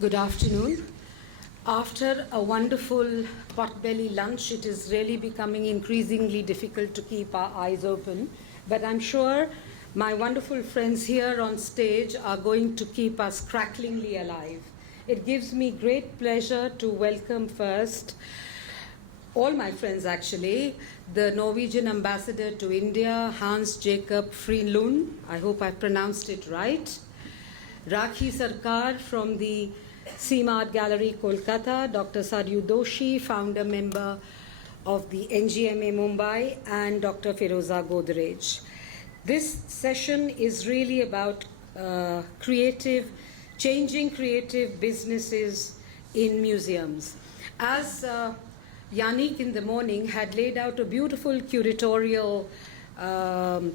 Good afternoon. After a wonderful potbelly lunch, it is really becoming increasingly difficult to keep our eyes open. But I'm sure my wonderful friends here on stage are going to keep us cracklingly alive. It gives me great pleasure to welcome first all my friends actually, the Norwegian ambassador to India, Hans Jacob Frilund, I hope I pronounced it right, Rakhi Sarkar from the Cymroza Art Gallery, Kolkata, Dr. Saryu Doshi, founder member of the NGMA Mumbai, and Dr.Pheroza Godrej. This session is really about changing creative businesses in museums. As Yannick in the morning had laid out a beautiful curatorial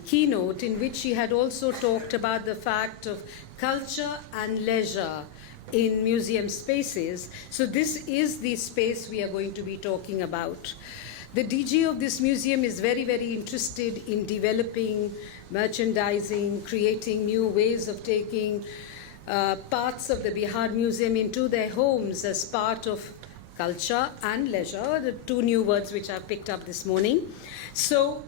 keynote in which she had also talked about the fact of culture and leisure in museum spaces. So this is the space we are going to be talking about. The DG of this museum is very, very interested in developing merchandising, creating new ways of taking parts of the Bihar Museum into their homes as part of culture and leisure, the two new words which I've picked up this morning. So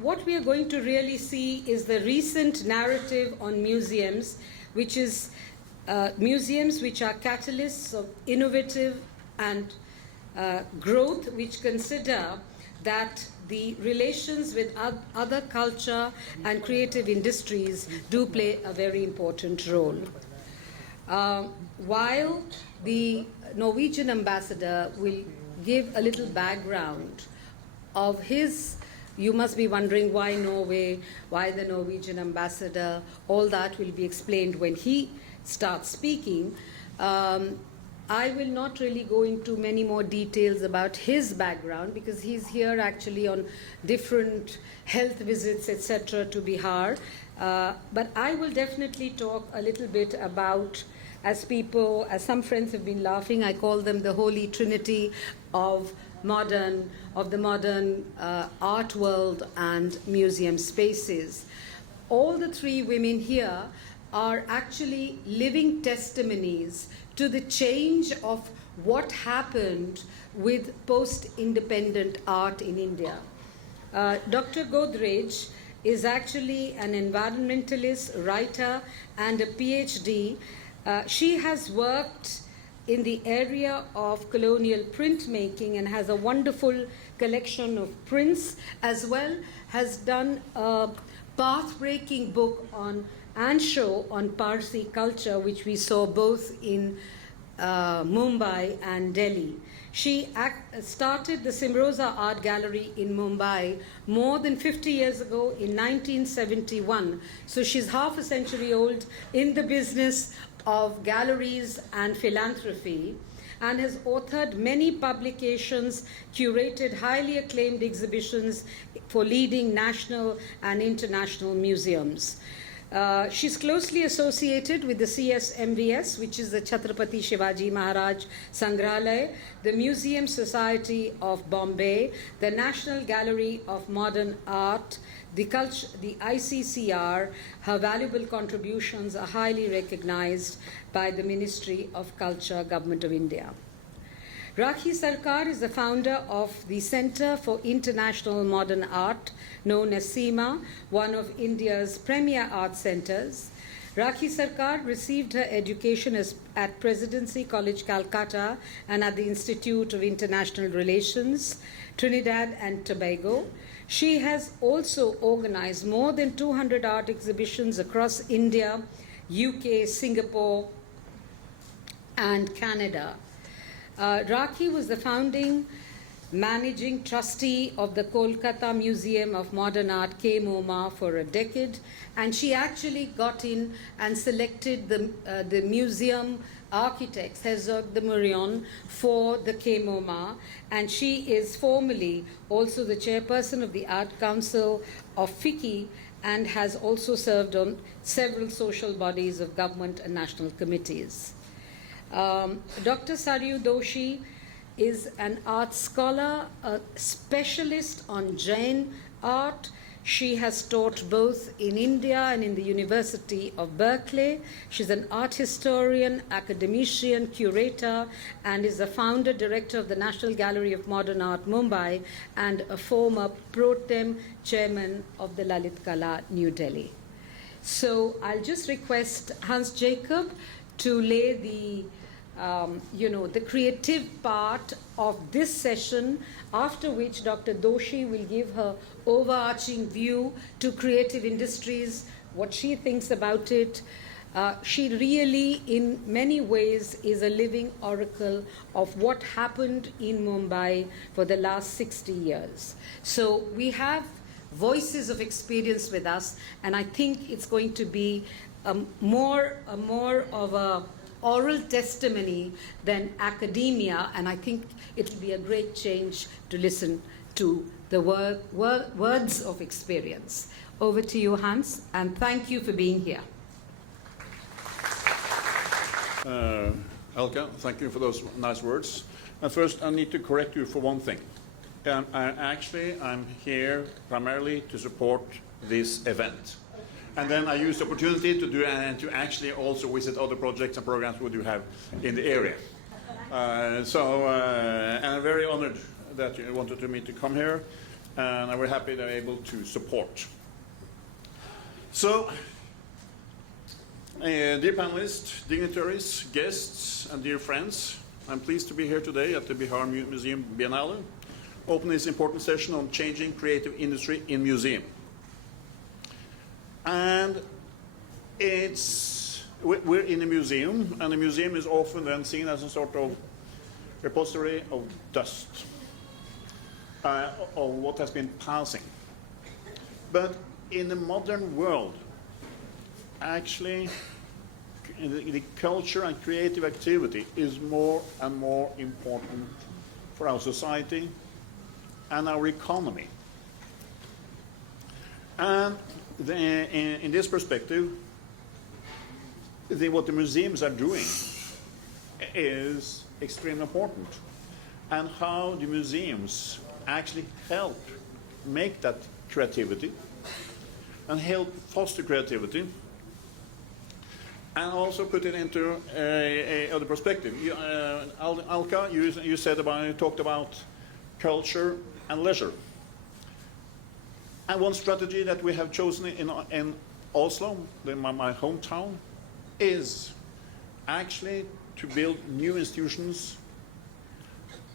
what we are going to really see is the recent narrative on museums, which is museums which are catalysts of innovative and growth, which consider that the relations with other culture and creative industries do play a very important role. While the Norwegian ambassador will give a little background of his, you must be wondering why Norway, why the Norwegian ambassador, all that will be explained when he starts speaking. I will not really go into many more details about his background because he's here actually on different health visits, etc. to Bihar. But I will definitely talk a little bit about, as some friends have been laughing, I call them the Holy Trinity of the modern art world and museum spaces. All the three women here are actually living testimonies to the change of what happened with post-independent art in India. Dr. Godrej is actually an environmentalist, writer, and a PhD. She has worked in the area of colonial printmaking and has a wonderful collection of prints, as well has done a path-breaking book on and show on Parsi culture, which we saw both in Mumbai and Delhi. She started the Cymroza Art Gallery in Mumbai more than 50 years ago in 1971. So she's half a century old in the business of galleries and philanthropy, and has authored many publications, curated highly acclaimed exhibitions for leading national and international museums. She's closely associated with the CSMVS, which is the Chhatrapati Shivaji Maharaj Sangrahalaya, the Museum Society of Bombay, the National Gallery of Modern Art, the ICCR. Her valuable contributions are highly recognized by the Ministry of Culture, Government of India. Rakhi Sarkar is the founder of the Center for International Modern Art, known as CIMA, one of India's premier art centers. Rakhi Sarkar received her education at Presidency College, Calcutta, and at the Institute of International Relations, Trinidad and Tobago. She has also organized more than 200 art exhibitions across India, UK, Singapore, and Canada. Rakhi was the founding managing trustee of the Kolkata Museum of Modern Art, KMOMA, for a decade, and she actually got in and selected the museum architects, Herzog de Morion, for the KMOMA, and she is formally also the chairperson of the Art Council of FICCI and has also served on several social bodies of government and national committees. Dr. Saryu Doshi is an art scholar, a specialist on Jain art. She has taught both in India and in the University of Berkeley. She's an art historian, academician, curator, and is the founder director of the National Gallery of Modern Art, Mumbai, and a former pro tem chairman of the Lalit Kala, New Delhi. So I'll just request Hans Jacob to lay the the creative part of this session, after which Dr. Doshi will give her overarching view to creative industries, what she thinks about it. She really, in many ways, is a living oracle of what happened in Mumbai for the last 60 years. So we have voices of experience with us, and I think it's going to be more of a oral testimony than academia, and I think it will be a great change to listen to the words of experience. Over to you, Hans, and thank you for being here. Elka, thank you for those nice words. And first, I need to correct you for one thing. I'm here primarily to support this event. And then I use the opportunity to do and to actually also visit other projects and programs we do have in the area. And I'm very honored that you wanted me to come here, and I'm very happy that I'm able to support. So, dear panelists, dignitaries, guests, and dear friends, I'm pleased to be here today at the Bihar Museum Biennale, opening this important session on changing creative industry in museum. And we're in a museum, and the museum is often then seen as a sort of repository of dust, of what has been passing. But in the modern world, actually, the culture and creative activity is more and more important for our society and our economy. And in this perspective, what the museums are doing is extremely important, and how the museums actually help make that creativity and help foster creativity, and also put it into other perspective. Alka, you talked about culture and leisure. And one strategy that we have chosen in Oslo, my hometown, is actually to build new institutions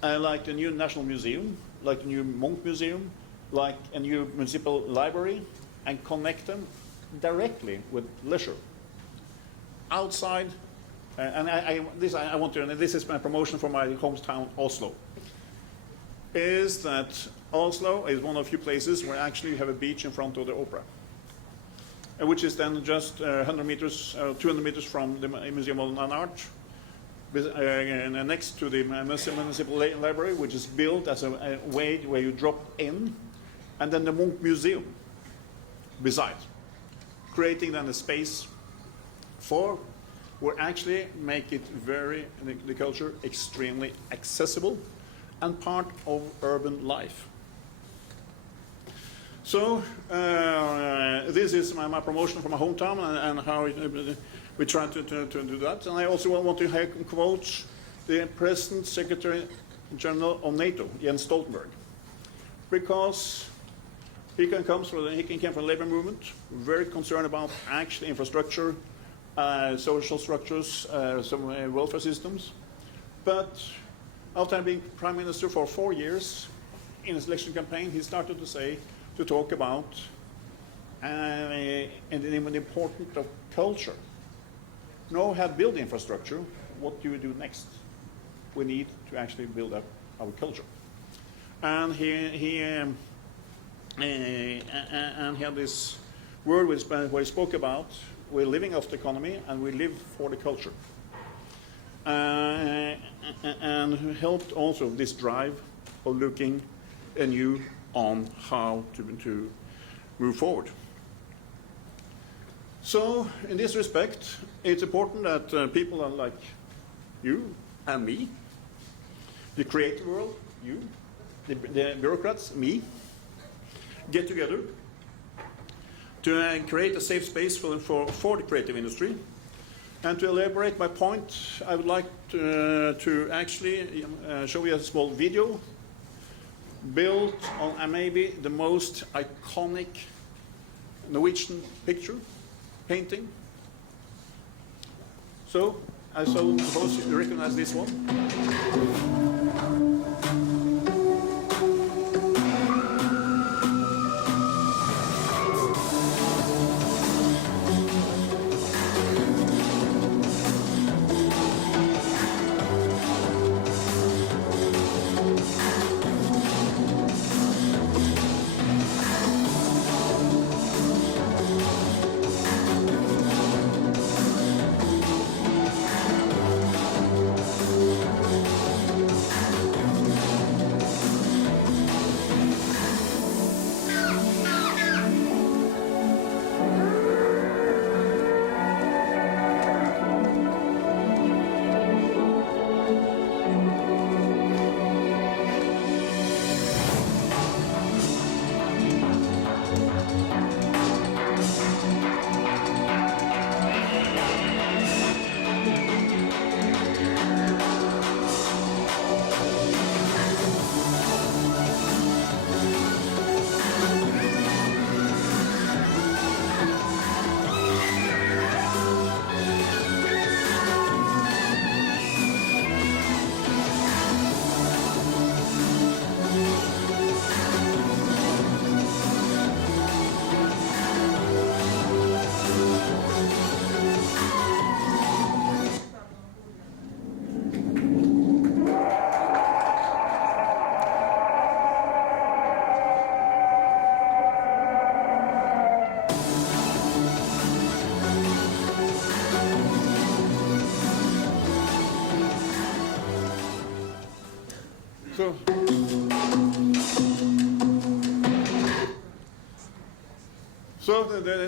like the new National Museum, like the new Munch Museum, like a new municipal library, and connect them directly with leisure. Outside, this is my promotion for my hometown, Oslo, is that Oslo is one of the few places where actually you have a beach in front of the opera, which is then just 100 meters, 200 meters from the Museum of Modern Art, and next to the municipal library, which is built as a way where you drop in, and then the Munch Museum beside, creating then a space for where actually make it the culture extremely accessible and part of urban life. So this is my promotion from my hometown and how we try to do that. And I also want to quote the present Secretary General of NATO, Jens Stoltenberg, because he came from the labor movement, very concerned about actual infrastructure, social structures, some welfare systems. But after being Prime Minister for 4 years, in his election campaign, he started to talk about the importance of culture. Now we have built infrastructure, what do we do next? We need to actually build up our culture. And he had this word where he spoke about we're living off the economy and we live for the culture. And helped also this drive of looking anew on how to move forward. So in this respect, it's important that people are like you and me, the creative world, you, the bureaucrats, me, get together to create a safe space for the creative industry. And to elaborate my point, I would like to actually show you a small video built on maybe the most iconic Norwegian picture, painting. So, I suppose you recognize this one.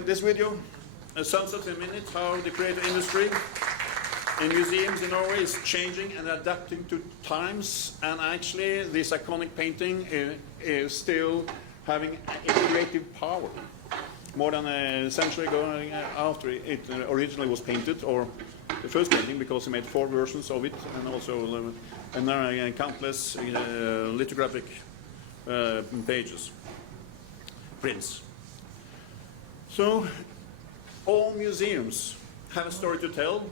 This video sums up in a minute how the creative industry in museums in Norway is changing and adapting to times, and actually this iconic painting is still having a creative power. More than a century ago after it originally was painted, or the first painting, because he made 4 versions of it, and also countless lithographic pages, prints. So, all museums have a story to tell,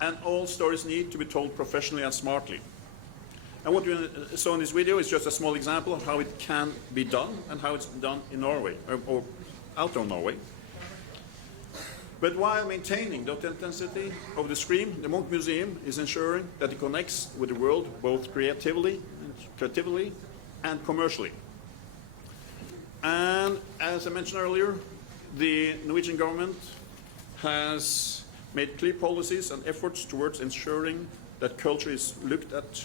and all stories need to be told professionally and smartly. And what you saw in this video is just a small example of how it can be done, and how it's done in Norway, or out of Norway. But while maintaining the authenticity of the screen, the Munch Museum is ensuring that it connects with the world both creatively and commercially. And as I mentioned earlier, the Norwegian government has made clear policies and efforts towards ensuring that culture is looked at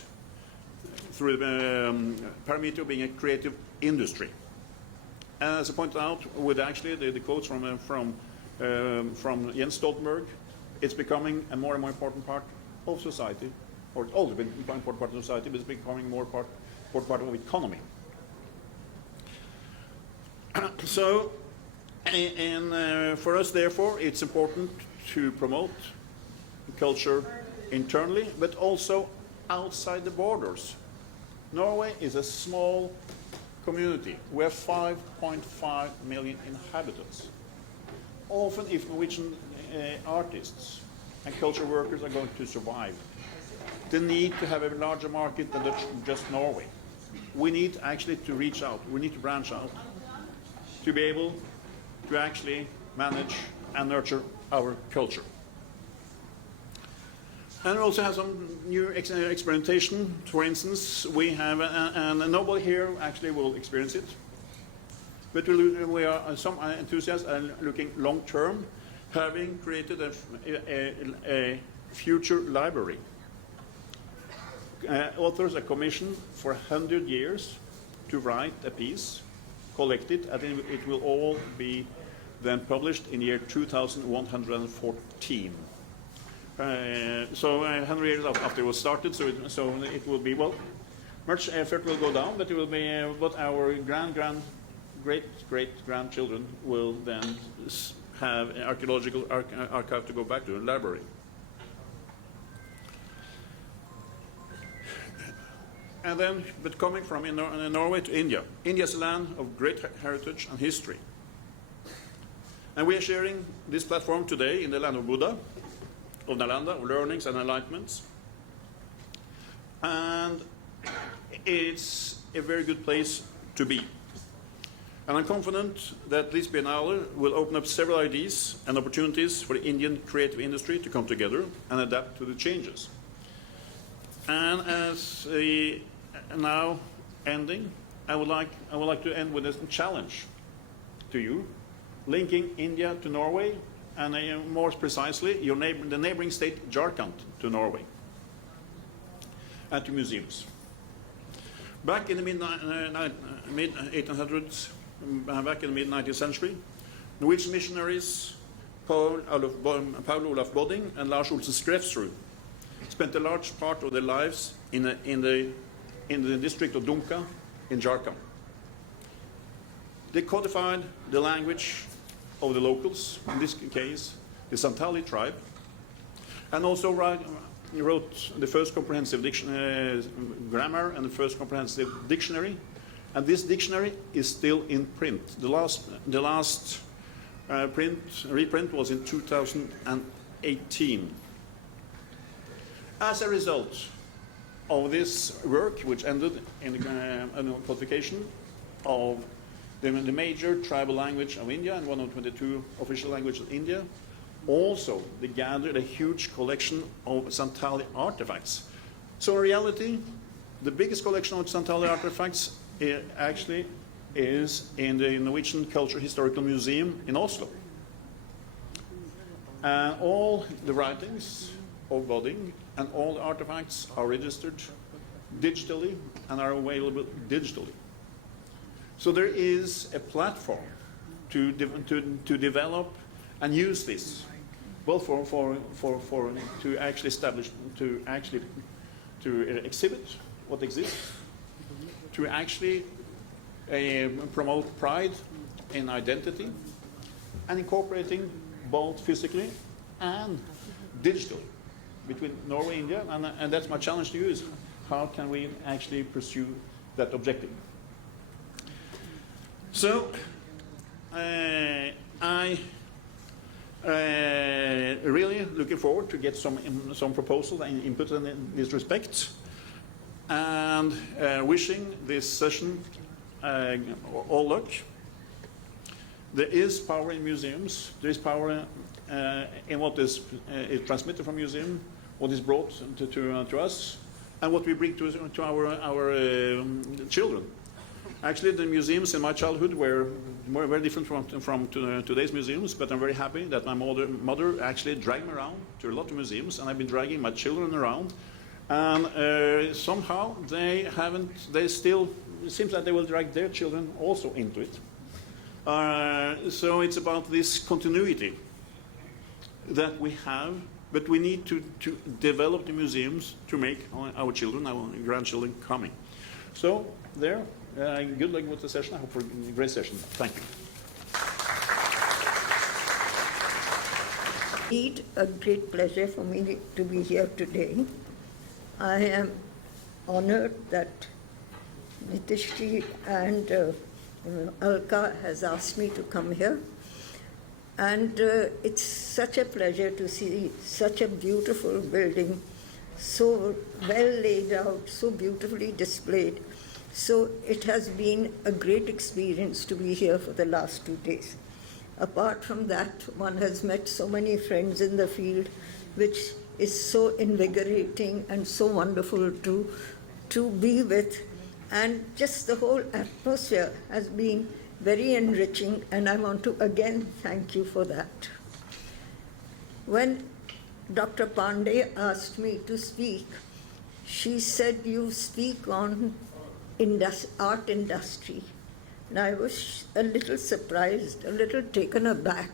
through the parameter of being a creative industry. As I pointed out, with actually the quotes from Jens Stoltenberg, it's becoming a more and more important part of society, or it's always been an important part of society, but it's becoming more important part of the economy. So, and for us, therefore, it's important to promote culture internally, but also outside the borders. Norway is a small community. We have 5.5 million inhabitants. Often, if Norwegian artists and culture workers are going to survive, they need to have a larger market than just Norway. We need actually to reach out. We need to branch out to be able to actually manage and nurture our culture. And we also have some new experimentation. For instance, we have, and nobody here actually will experience it, but we are some enthusiasts are looking long term, having created a future library. Authors are commissioned for 100 years to write a piece, collect it, and it will all be then published in the year 2114. So 100 years after it was started, so it will be, well, much effort will go down, but it will be what our great-great-grandchildren will then have an archaeological archive to go back to, a library. And then, but coming from in Norway to India. India is a land of great heritage and history. And we are sharing this platform today in the land of Buddha, of Nalanda, of learnings and enlightenments. And it's a very good place to be. And I'm confident that this Biennale will open up several ideas and opportunities for the Indian creative industry to come together and adapt to the changes. And as a now ending, I would like to end with a challenge to you, linking India to Norway, and more precisely, the neighboring state Jharkhand to Norway, and to museums. Back in the mid-1800s, back in the mid-19th century, Norwegian missionaries Paul Olaf Bodding and Lars Olsen Skrefsrud spent a large part of their lives in the district of Dunka in Jharkhand. They codified the language of the locals, in this case the Santali tribe, and also wrote the first comprehensive grammar and the first comprehensive dictionary. And this dictionary is still in print. The last reprint was in 2018. As a result of this work, which ended in the codification of the major tribal language of India and one of 22 official languages of India, also they gathered a huge collection of Santali artifacts. So in reality, the biggest collection of Santali artifacts actually is in the Norwegian Cultural Historical Museum in Oslo. And all the writings of Bodding and all the artifacts are registered digitally and are available digitally. So there is a platform to develop and use this, both to actually establish, to exhibit what exists, to actually promote pride in identity, and incorporating both physically and digitally between Norway and India. And that's my challenge to you, is how can we actually pursue that objective? So I really looking forward to get some proposals and input in this respect, and wishing this session all luck. There is power in museums. There is power in what is transmitted from museum, what is brought to us, and what we bring to our children. Actually, the museums in my childhood were very different from today's museums, but I'm very happy that my mother actually dragged me around to a lot of museums, and I've been dragging my children around. And somehow it seems like they will drag their children also into it. So it's about this continuity that we have, but we need to develop the museums to make our children, our grandchildren coming. So good luck with the session. I hope for a great session. Thank you. Indeed, a great pleasure for me to be here today. I am honored that Nitishji and Alka has asked me to come here. And it's such a pleasure to see such a beautiful building, so well laid out, so beautifully displayed. So it has been a great experience to be here for the last 2 days. Apart from that, one has met so many friends in the field, which is so invigorating and so wonderful to be with. And just the whole atmosphere has been very enriching, and I want to again thank you for that. When Dr. Pandey asked me to speak, she said, "You speak on art industry." And I was a little surprised, a little taken aback,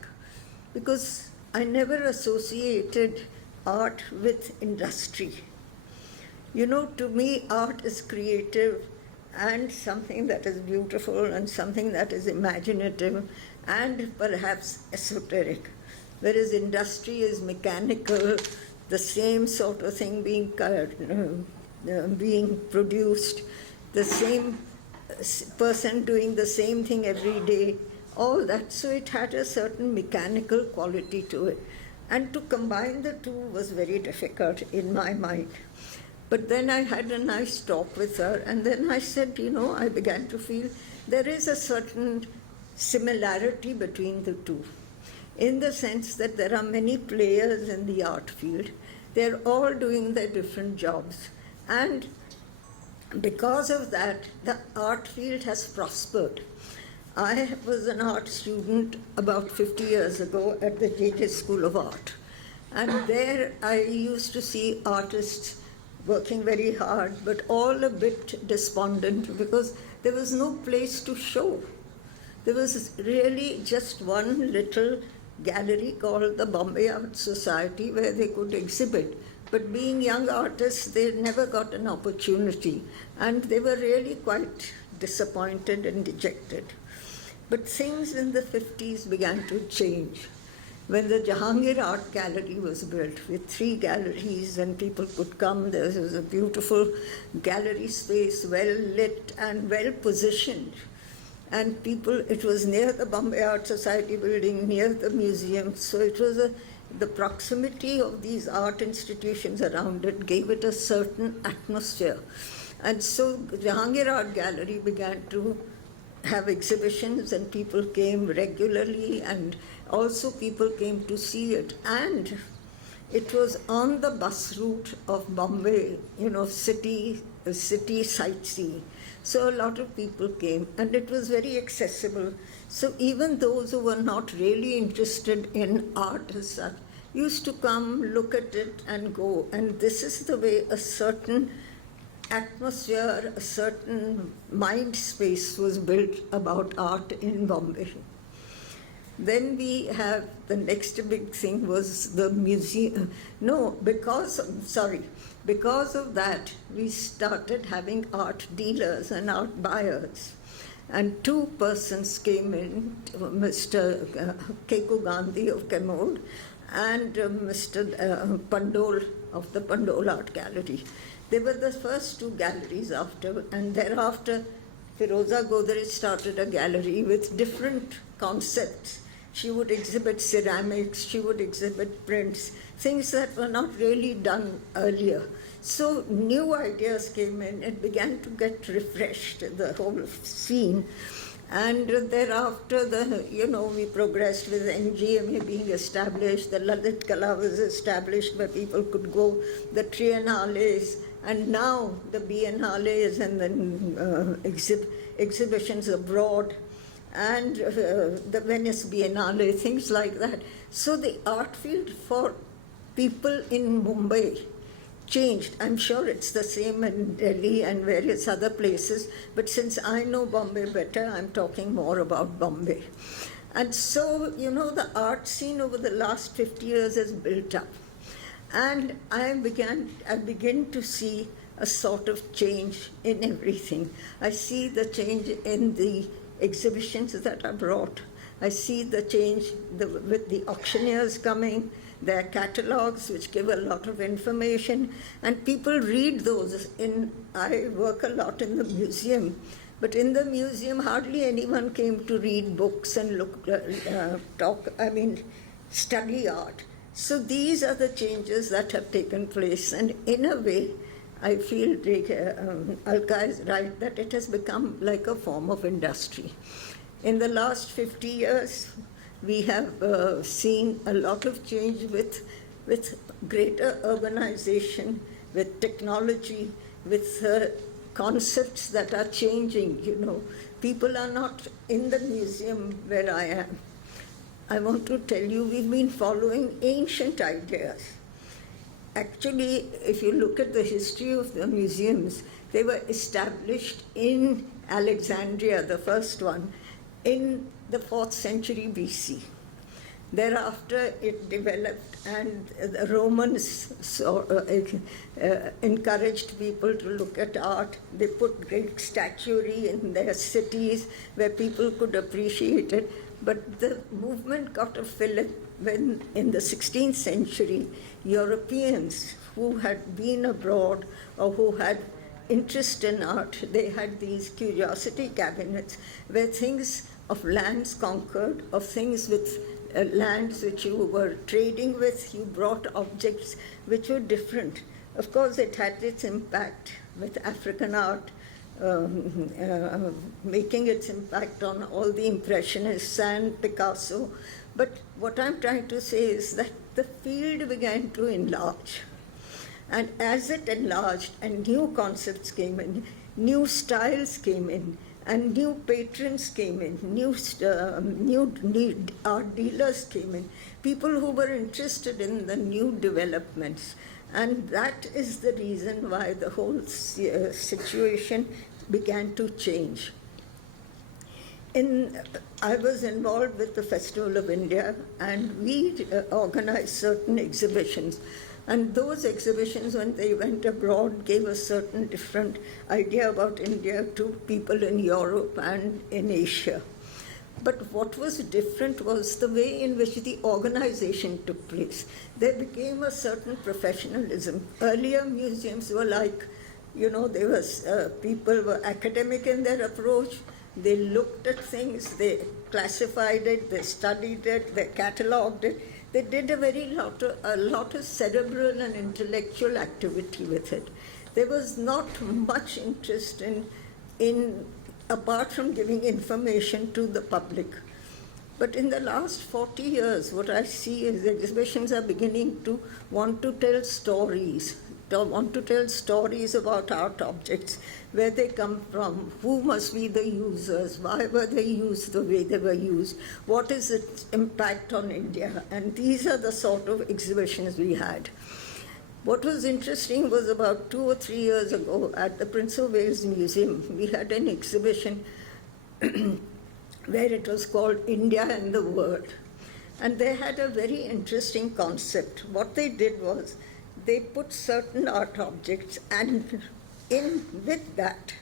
because I never associated art with industry. You know, to me, art is creative and something that is beautiful and something that is imaginative and perhaps esoteric. Whereas industry is mechanical, the same sort of thing being produced, the same person doing the same thing every day, all that. So it had a certain mechanical quality to it. And to combine the two was very difficult in my mind. But then I had a nice talk with her, and then I said, I began to feel there is a certain similarity between the two, in the sense that there are many players in the art field. They're all doing their different jobs. And because of that, the art field has prospered. I was an art student about 50 years ago at the JJ School of Art. And there I used to see artists working very hard, but all a bit despondent because there was no place to show. There was really just one little gallery called the Bombay Art Society where they could exhibit. But being young artists, they never got an opportunity, and they were really quite disappointed and dejected. But things in the 50s began to change. When the Jahangir Art Gallery was built with 3 galleries and people could come, there was a beautiful gallery space, well lit and well positioned. And it was near the Bombay Art Society building, near the museum, so it was the proximity of these art institutions around it gave it a certain atmosphere. And so Jahangir Art Gallery began to have exhibitions, and people came regularly, and also people came to see it. And it was on the bus route of Bombay, city sightseeing. So a lot of people came, and it was very accessible. So even those who were not really interested in art as such used to come, look at it, and go. And this is the way a certain atmosphere, a certain mind space was built about art in Bombay. Then we have the next big thing was the museum. Because of that, we started having art dealers and art buyers. And 2 persons came in, Mr. Keku Gandhi of Kemod and Mr. Pandol of the Pandol Art Gallery. They were the first 2 galleries after, and thereafter Pheroza Godrej started a gallery with different concepts. She would exhibit ceramics, she would exhibit prints, things that were not really done earlier. So new ideas came in, it began to get refreshed, the whole scene. And thereafter, we progressed with NGMA being established, the Lalit Kala was established where people could go, the Triennales, and now the Biennales and then exhibitions abroad, and the Venice Biennale, things like that. So the art field for people in Mumbai changed. I'm sure it's the same in Delhi and various other places, but since I know Bombay better, I'm talking more about Bombay. And so, the art scene over the last 50 years has built up. And I begin to see a sort of change in everything. I see the change in the exhibitions that are brought. I see the change with the auctioneers coming, their catalogs which give a lot of information, and people read those. I work a lot in the museum, but in the museum hardly anyone came to read books and study art. So these are the changes that have taken place, and in a way, I feel Alka is right that it has become like a form of industry. In the last 50 years, we have seen a lot of change with greater urbanization, with technology, with concepts that are changing. People are not in the museum where I am. I want to tell you, we've been following ancient ideas. Actually, if you look at the history of the museums, they were established in Alexandria, the first one, in the 4th century BC. Thereafter, it developed, and the Romans encouraged people to look at art. They put great statuary in their cities where people could appreciate it. But the movement got a fillip when, in the 16th century, Europeans who had been abroad or who had interest in art, they had these curiosity cabinets where things of lands conquered, of things with lands which you were trading with, you brought objects which were different. Of course, it had its impact with African art, making its impact on all the Impressionists and Picasso. But what I'm trying to say is that the field began to enlarge. And as it enlarged and new concepts came in, new styles came in, and new patrons came in, new art dealers came in, people who were interested in the new developments. And that is the reason why the whole situation began to change. I was involved with the Festival of India, and we organized certain exhibitions. And those exhibitions, when they went abroad, gave a certain different idea about India to people in Europe and in Asia. But what was different was the way in which the organization took place. There became a certain professionalism. Earlier museums were like, there was people were academic in their approach. They looked at things, they classified it, they studied it, they catalogued it. They did a lot of cerebral and intellectual activity with it. There was not much interest in apart from giving information to the public. But in the last 40 years, what I see is exhibitions are beginning to want to tell stories, about art objects, where they come from, who must be the users, why were they used the way they were used, what is its impact on India, and these are the sort of exhibitions we had. What was interesting was about 2 or 3 years ago at the Prince of Wales Museum, we had an exhibition where it was called India and the World. And they had a very interesting concept. What they did was, they put certain art objects, and with that,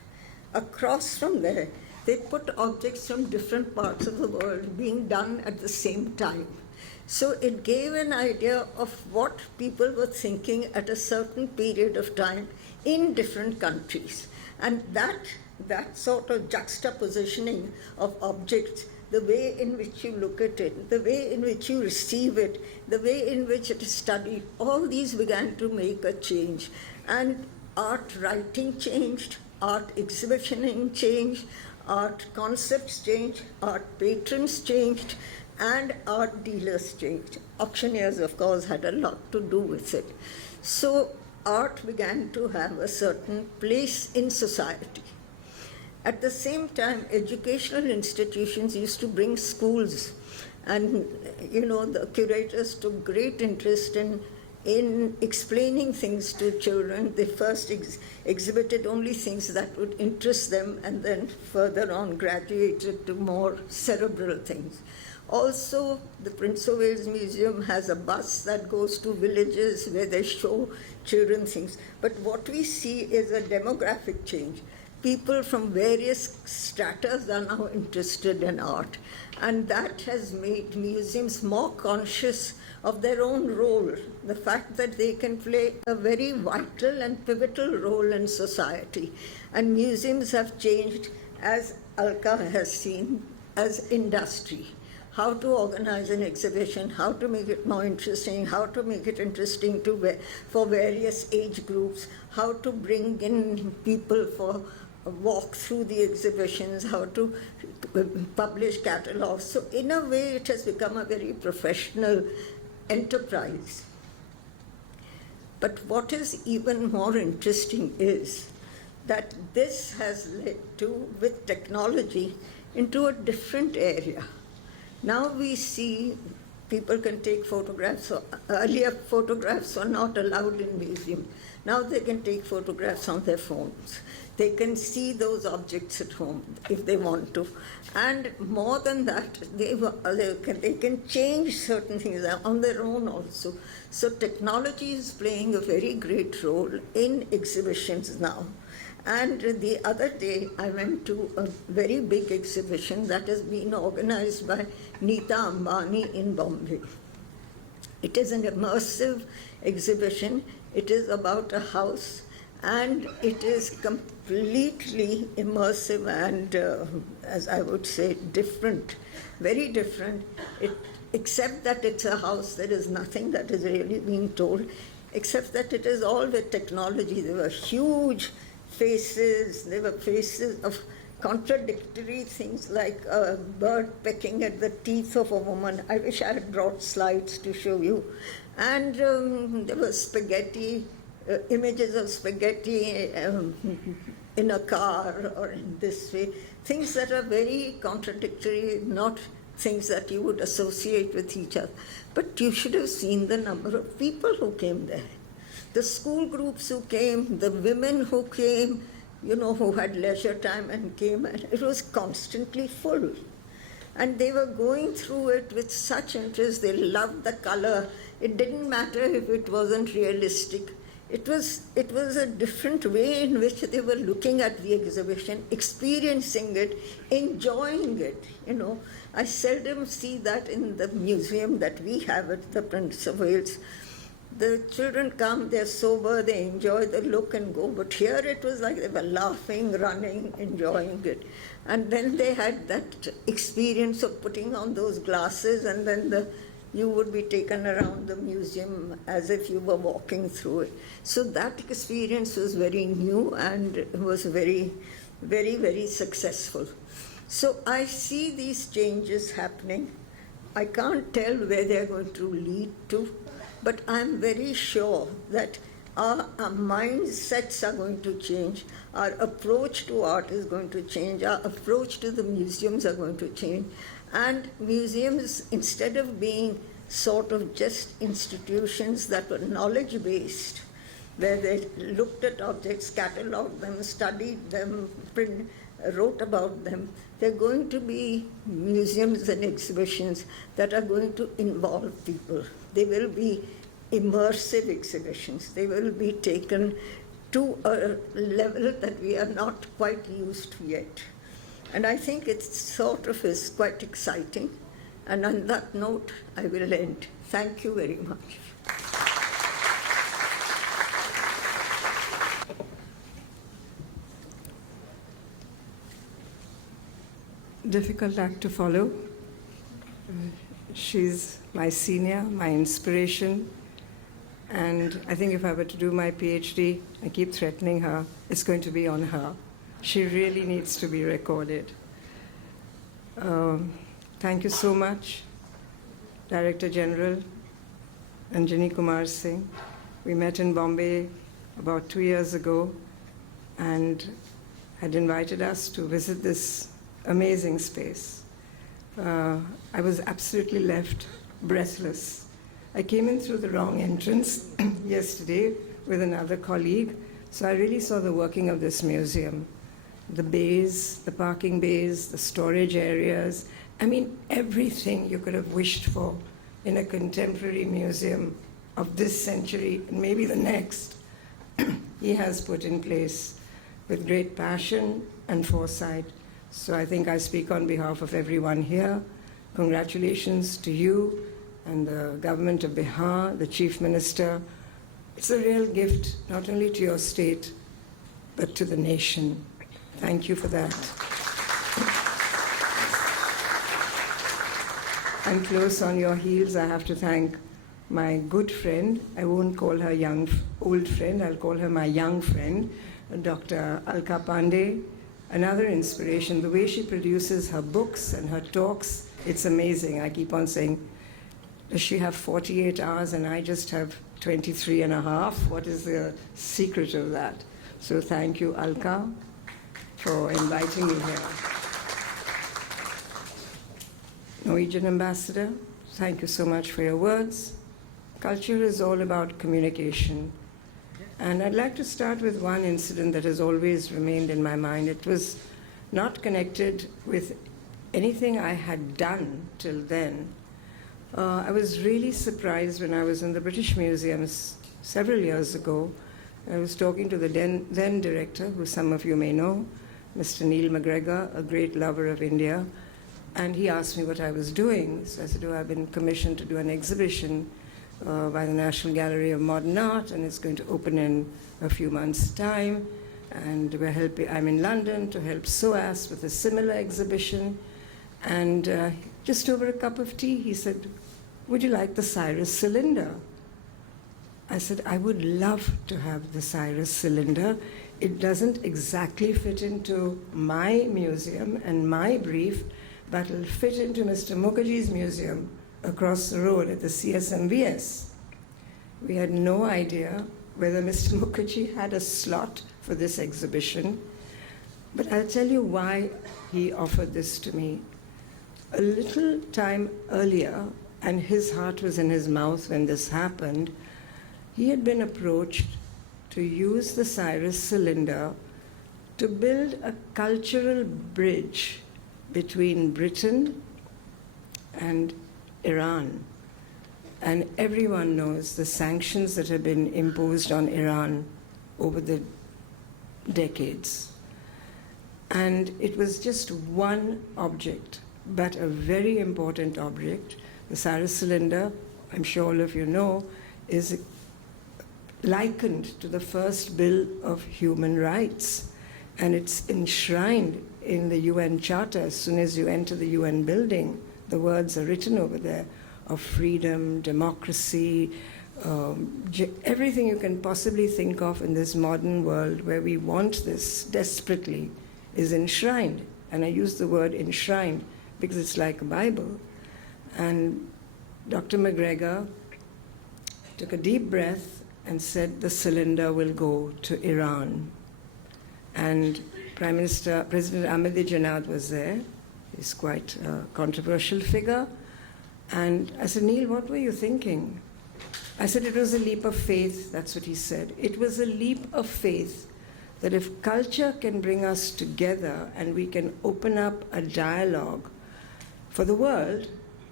across from there, they put objects from different parts of the world being done at the same time. So it gave an idea of what people were thinking at a certain period of time in different countries. And that sort of juxtapositioning of objects, the way in which you look at it, the way in which you receive it, the way in which it is studied, all these began to make a change. And art writing changed, art exhibitioning changed, art concepts changed, art patrons changed, and art dealers changed. Auctioneers, of course, had a lot to do with it. So art began to have a certain place in society. At the same time, educational institutions used to bring schools, and the curators took great interest in explaining things to children. They first exhibited only things that would interest them, and then further on graduated to more cerebral things. Also, the Prince of Wales Museum has a bus that goes to villages where they show children things. But what we see is a demographic change. People from various stratas are now interested in art, and that has made museums more conscious of their own role, the fact that they can play a very vital and pivotal role in society. And museums have changed, as Alka has seen, as industry. How to organize an exhibition, how to make it more interesting, how to make it interesting for various age groups, how to bring in people for walk through the exhibitions, how to publish catalogs. So in a way, it has become a very professional enterprise. But what is even more interesting is that this has led to, with technology, into a different area. Now we see people can take photographs. So earlier, photographs were not allowed in museums. Now they can take photographs on their phones. They can see those objects at home if they want to. And more than that, they can change certain things on their own also. So technology is playing a very great role in exhibitions now. And the other day, I went to a very big exhibition that has been organized by Neeta Ambani in Bombay. It is an immersive exhibition. It is about a house, and it is completely immersive and, as I would say, different, very different. Except that it's a house, there is nothing that is really being told, except that it is all with technology. There were huge faces, there were faces of contradictory things like a bird pecking at the teeth of a woman. I wish I had brought slides to show you. And there were spaghetti, images of spaghetti in a car or in this way. Things that are very contradictory, not things that you would associate with each other. But you should have seen the number of people who came there. The school groups who came, the women who came, who had leisure time and came, and it was constantly full. And they were going through it with such interest. They loved the color. It didn't matter if it wasn't realistic. It was a different way in which they were looking at the exhibition, experiencing it, enjoying it. I seldom see that in the museum that we have at the Prince of Wales. The children come, they're sober, they enjoy the look and go. But here it was like they were laughing, running, enjoying it. And then they had that experience of putting on those glasses, and then you would be taken around the museum as if you were walking through it. So that experience was very new and was very, very, very successful. So I see these changes happening. I can't tell where they're going to lead to, but I'm very sure that our mindsets are going to change, our approach to art is going to change, our approach to the museums are going to change. And museums, instead of being sort of just institutions that were knowledge-based, where they looked at objects, catalogued them, studied them, wrote about them, they're going to be museums and exhibitions that are going to involve people. They will be immersive exhibitions. They will be taken to a level that we are not quite used to yet. And I think it sort of is quite exciting. And on that note, I will end. Thank you very much. Difficult act to follow. She's my senior, my inspiration. And I think if I were to do my PhD, I keep threatening her, it's going to be on her. She really needs to be recorded. Thank you so much, Director General Anjani Kumar Singh. We met in Bombay about 2 years ago and had invited us to visit this amazing space. I was absolutely left breathless. I came in through the wrong entrance yesterday with another colleague, so I really saw the working of this museum. The bays, the parking bays, the storage areas, I mean, everything you could have wished for in a contemporary museum of this century and maybe the next, he has put in place with great passion and foresight. So I think I speak on behalf of everyone here. Congratulations to you and the government of Bihar, the Chief Minister. It's a real gift, not only to your state, but to the nation. Thank you for that. And close on your heels, I have to thank my good friend. I won't call her old friend, I'll call her my young friend, Dr. Alka Pandey. Another inspiration, the way she produces her books and her talks, it's amazing. I keep on saying, does she have 48 hours and I just have 23 and a half? What is the secret of that? So thank you, Alka, for inviting me here. Norwegian Ambassador, thank you so much for your words. Culture is all about communication. And I'd like to start with one incident that has always remained in my mind. It was not connected with anything I had done till then. I was really surprised when I was in the British Museum several years ago. I was talking to the then director, who some of you may know, Mr. Neil McGregor, a great lover of India, and he asked me what I was doing. So I said, I've been commissioned to do an exhibition by the National Gallery of Modern Art, and it's going to open in a few months' time. And I'm in London to help SOAS with a similar exhibition. And just over a cup of tea, he said, would you like the Cyrus cylinder? I said, I would love to have the Cyrus cylinder. It doesn't exactly fit into my museum and my brief, but it'll fit into Mr. Mukherjee's museum across the road at the CSMVS. We had no idea whether Mr. Mukherjee had a slot for this exhibition, but I'll tell you why he offered this to me. A little time earlier, and his heart was in his mouth when this happened, he had been approached to use the Cyrus cylinder to build a cultural bridge between Britain and Iran. And everyone knows the sanctions that have been imposed on Iran over the decades. And it was just one object, but a very important object. The Cyrus cylinder, I'm sure all of you know, is likened to the first Bill of Human Rights. And it's enshrined in the UN Charter. As soon as you enter the UN building, the words are written over there of freedom, democracy, everything you can possibly think of in this modern world where we want this desperately is enshrined. And I use the word enshrined because it's like a Bible. And Dr. McGregor took a deep breath and said the cylinder will go to Iran. And President Ahmadinejad was there. He's quite a controversial figure. And I said, Neil, what were you thinking? I said, it was a leap of faith. That's what he said. It was a leap of faith that if culture can bring us together and we can open up a dialogue for the world,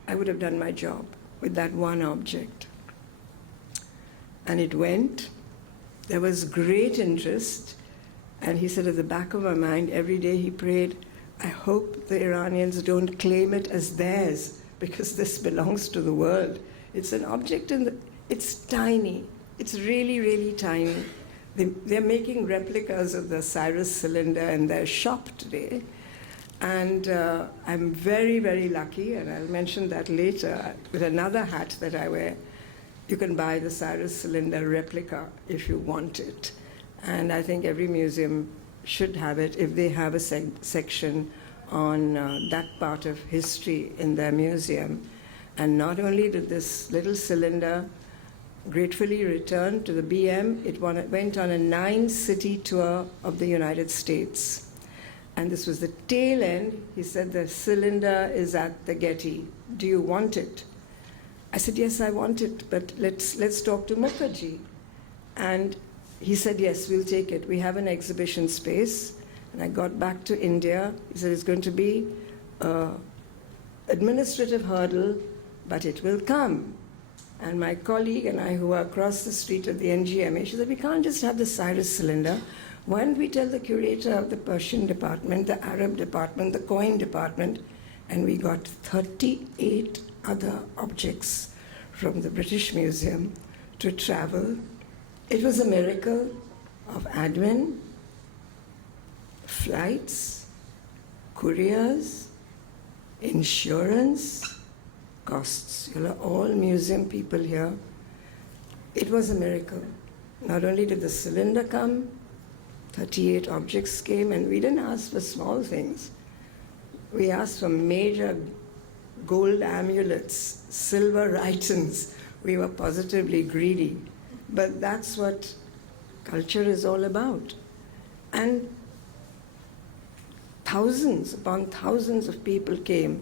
I would have done my job with that one object. And it went. There was great interest. And he said at the back of my mind, every day he prayed, I hope the Iranians don't claim it as theirs, because this belongs to the world. It's an object, it's tiny. It's really, really tiny. They're making replicas of the Cyrus cylinder in their shop today. And I'm very, very lucky, and I'll mention that later, with another hat that I wear. You can buy the Cyrus cylinder replica if you want it. And I think every museum should have it if they have a section on that part of history in their museum. And not only did this little cylinder gratefully return to the BM, it went on a 9-city tour of the United States. And this was the tail end. He said, the cylinder is at the Getty. Do you want it? I said, yes, I want it, but let's talk to Mukherjee. And he said, yes, we'll take it. We have an exhibition space. And I got back to India. He said, it's going to be an administrative hurdle, but it will come. And my colleague and I, who are across the street at the NGMA, she said, we can't just have the Cyrus cylinder. Why don't we tell the curator of the Persian department, the Arab department, the coin department? And we got 38 other objects from the British Museum to travel. It was a miracle of admin, flights, couriers, insurance, costs. You're all museum people here. It was a miracle. Not only did the cylinder come, 38 objects came, and we didn't ask for small things. We asked for major gold amulets, silver rhytons. We were positively greedy. But that's what culture is all about. And thousands upon thousands of people came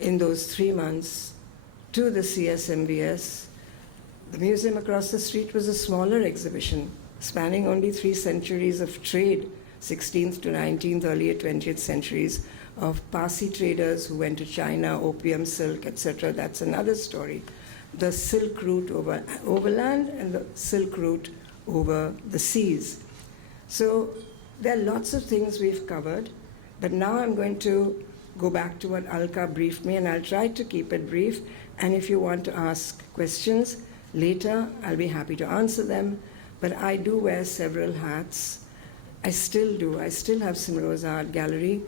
in those 3 months to the CSMVS, the museum across the street was a smaller exhibition, spanning only 3 centuries of trade, 16th to 19th, early 20th centuries, of Parsi traders who went to China, opium, silk, etc. That's another story. The Silk Route overland and the Silk Route over the seas. So there are lots of things we've covered, but now I'm going to go back to what Alka briefed me, and I'll try to keep it brief. And if you want to ask questions later, I'll be happy to answer them. But I do wear several hats. I still do. I still have Cymroza Art Gallery.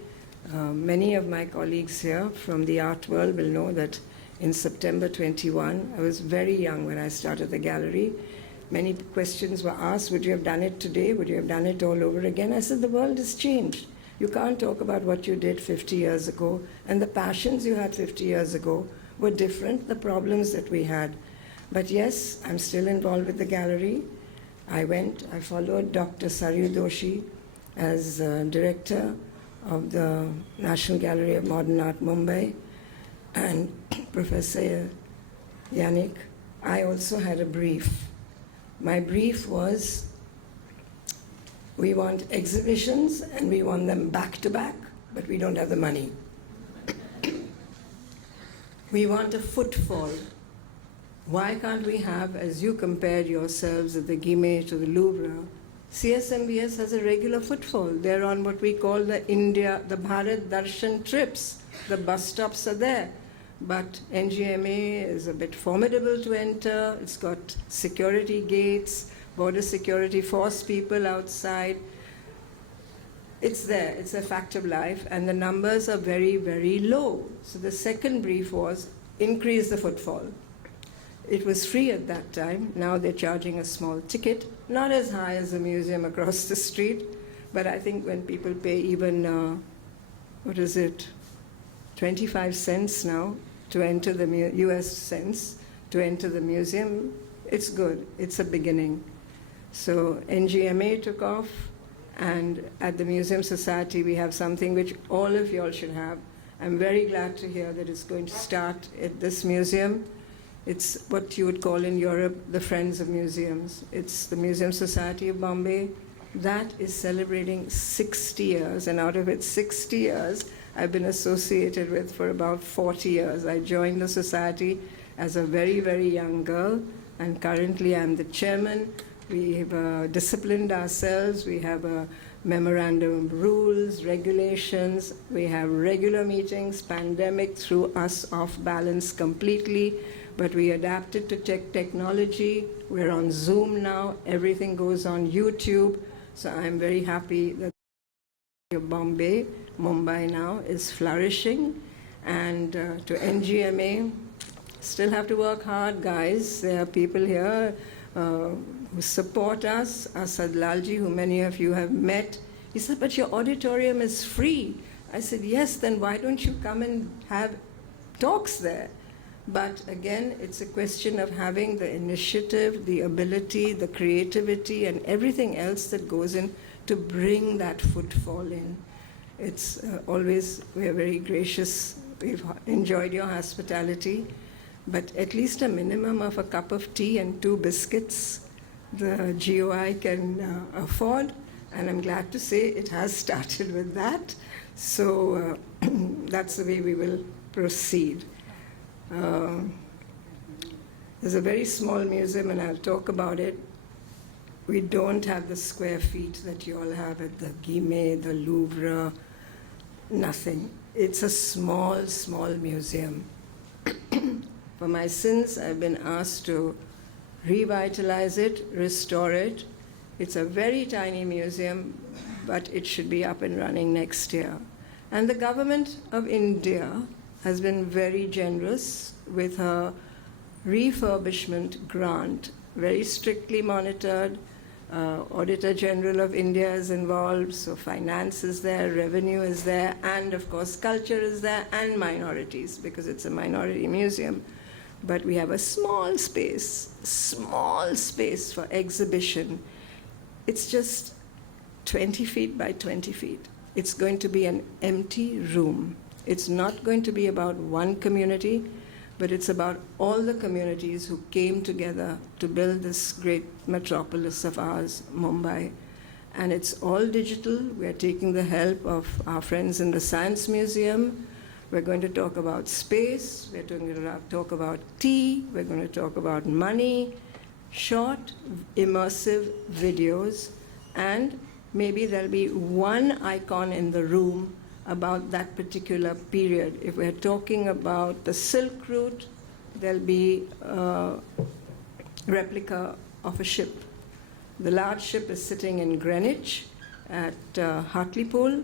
Many of my colleagues here from the art world will know that in September 21, I was very young when I started the gallery. Many questions were asked, would you have done it today? Would you have done it all over again? I said, the world has changed. You can't talk about what you did 50 years ago, and the passions you had 50 years ago were different, the problems that we had. But yes, I'm still involved with the gallery. I followed Dr. Saryu Doshi as director of the National Gallery of Modern Art, Mumbai, and Professor Yannick. I also had a brief. My brief was, we want exhibitions and we want them back to back, but we don't have the money. We want a footfall. Why can't we have, as you compared yourselves at the Guimet to the Louvre, CSMVS has a regular footfall. They're on what we call the Bharat Darshan trips. The bus stops are there. But NGMA is a bit formidable to enter. It's got security gates, border security, force people outside. It's there. It's a fact of life. And the numbers are very, very low. So the second brief was increase the footfall. It was free at that time. Now they're charging a small ticket, not as high as the museum across the street, but I think when people pay even, 25 cents now to enter the US cents to enter the museum, it's good. It's a beginning. So NGMA took off, and at the Museum Society we have something which all of you all should have. I'm very glad to hear that it's going to start at this museum. It's what you would call in Europe the Friends of Museums. It's the Museum Society of Bombay. That is celebrating 60 years, and out of its 60 years, I've been associated with for about 40 years. I joined the society as a very, very young girl, and currently I'm the chairman. We've disciplined ourselves. We have a memorandum of rules, regulations. We have regular meetings. Pandemic threw us off balance completely. But we adapted to technology. We're on Zoom now. Everything goes on YouTube. So I'm very happy that Mumbai now is flourishing. And to NGMA, still have to work hard, guys. There are people here who support us. Asad Lalji, who many of you have met, he said, but your auditorium is free. I said, yes, then why don't you come and have talks there? But again, it's a question of having the initiative, the ability, the creativity, and everything else that goes in to bring that footfall in. It's always, we're very gracious. We've enjoyed your hospitality. But at least a minimum of a cup of tea and 2 biscuits, the GOI can afford. And I'm glad to say it has started with that. So that's the way we will proceed. There's a very small museum, and I'll talk about it. We don't have the square feet that you all have at the Guimet, the Louvre, nothing. It's a small, small museum. For my sins, I've been asked to revitalize it, restore it. It's a very tiny museum, but it should be up and running next year. And the government of India has been very generous with her refurbishment grant, very strictly monitored. Auditor General of India is involved, so finance is there, revenue is there, and of course culture is there, and minorities, because it's a minority museum. But we have a small space for exhibition. It's just 20 feet by 20 feet. It's going to be an empty room. It's not going to be about one community, but it's about all the communities who came together to build this great metropolis of ours, Mumbai. And it's all digital. We're taking the help of our friends in the Science Museum. We're going to talk about space. We're going to talk about tea. We're going to talk about money, short, immersive videos, and maybe there'll be one icon in the room about that particular period. If we're talking about the Silk Route, there'll be a replica of a ship. The large ship is sitting in Greenwich at Hartlepool,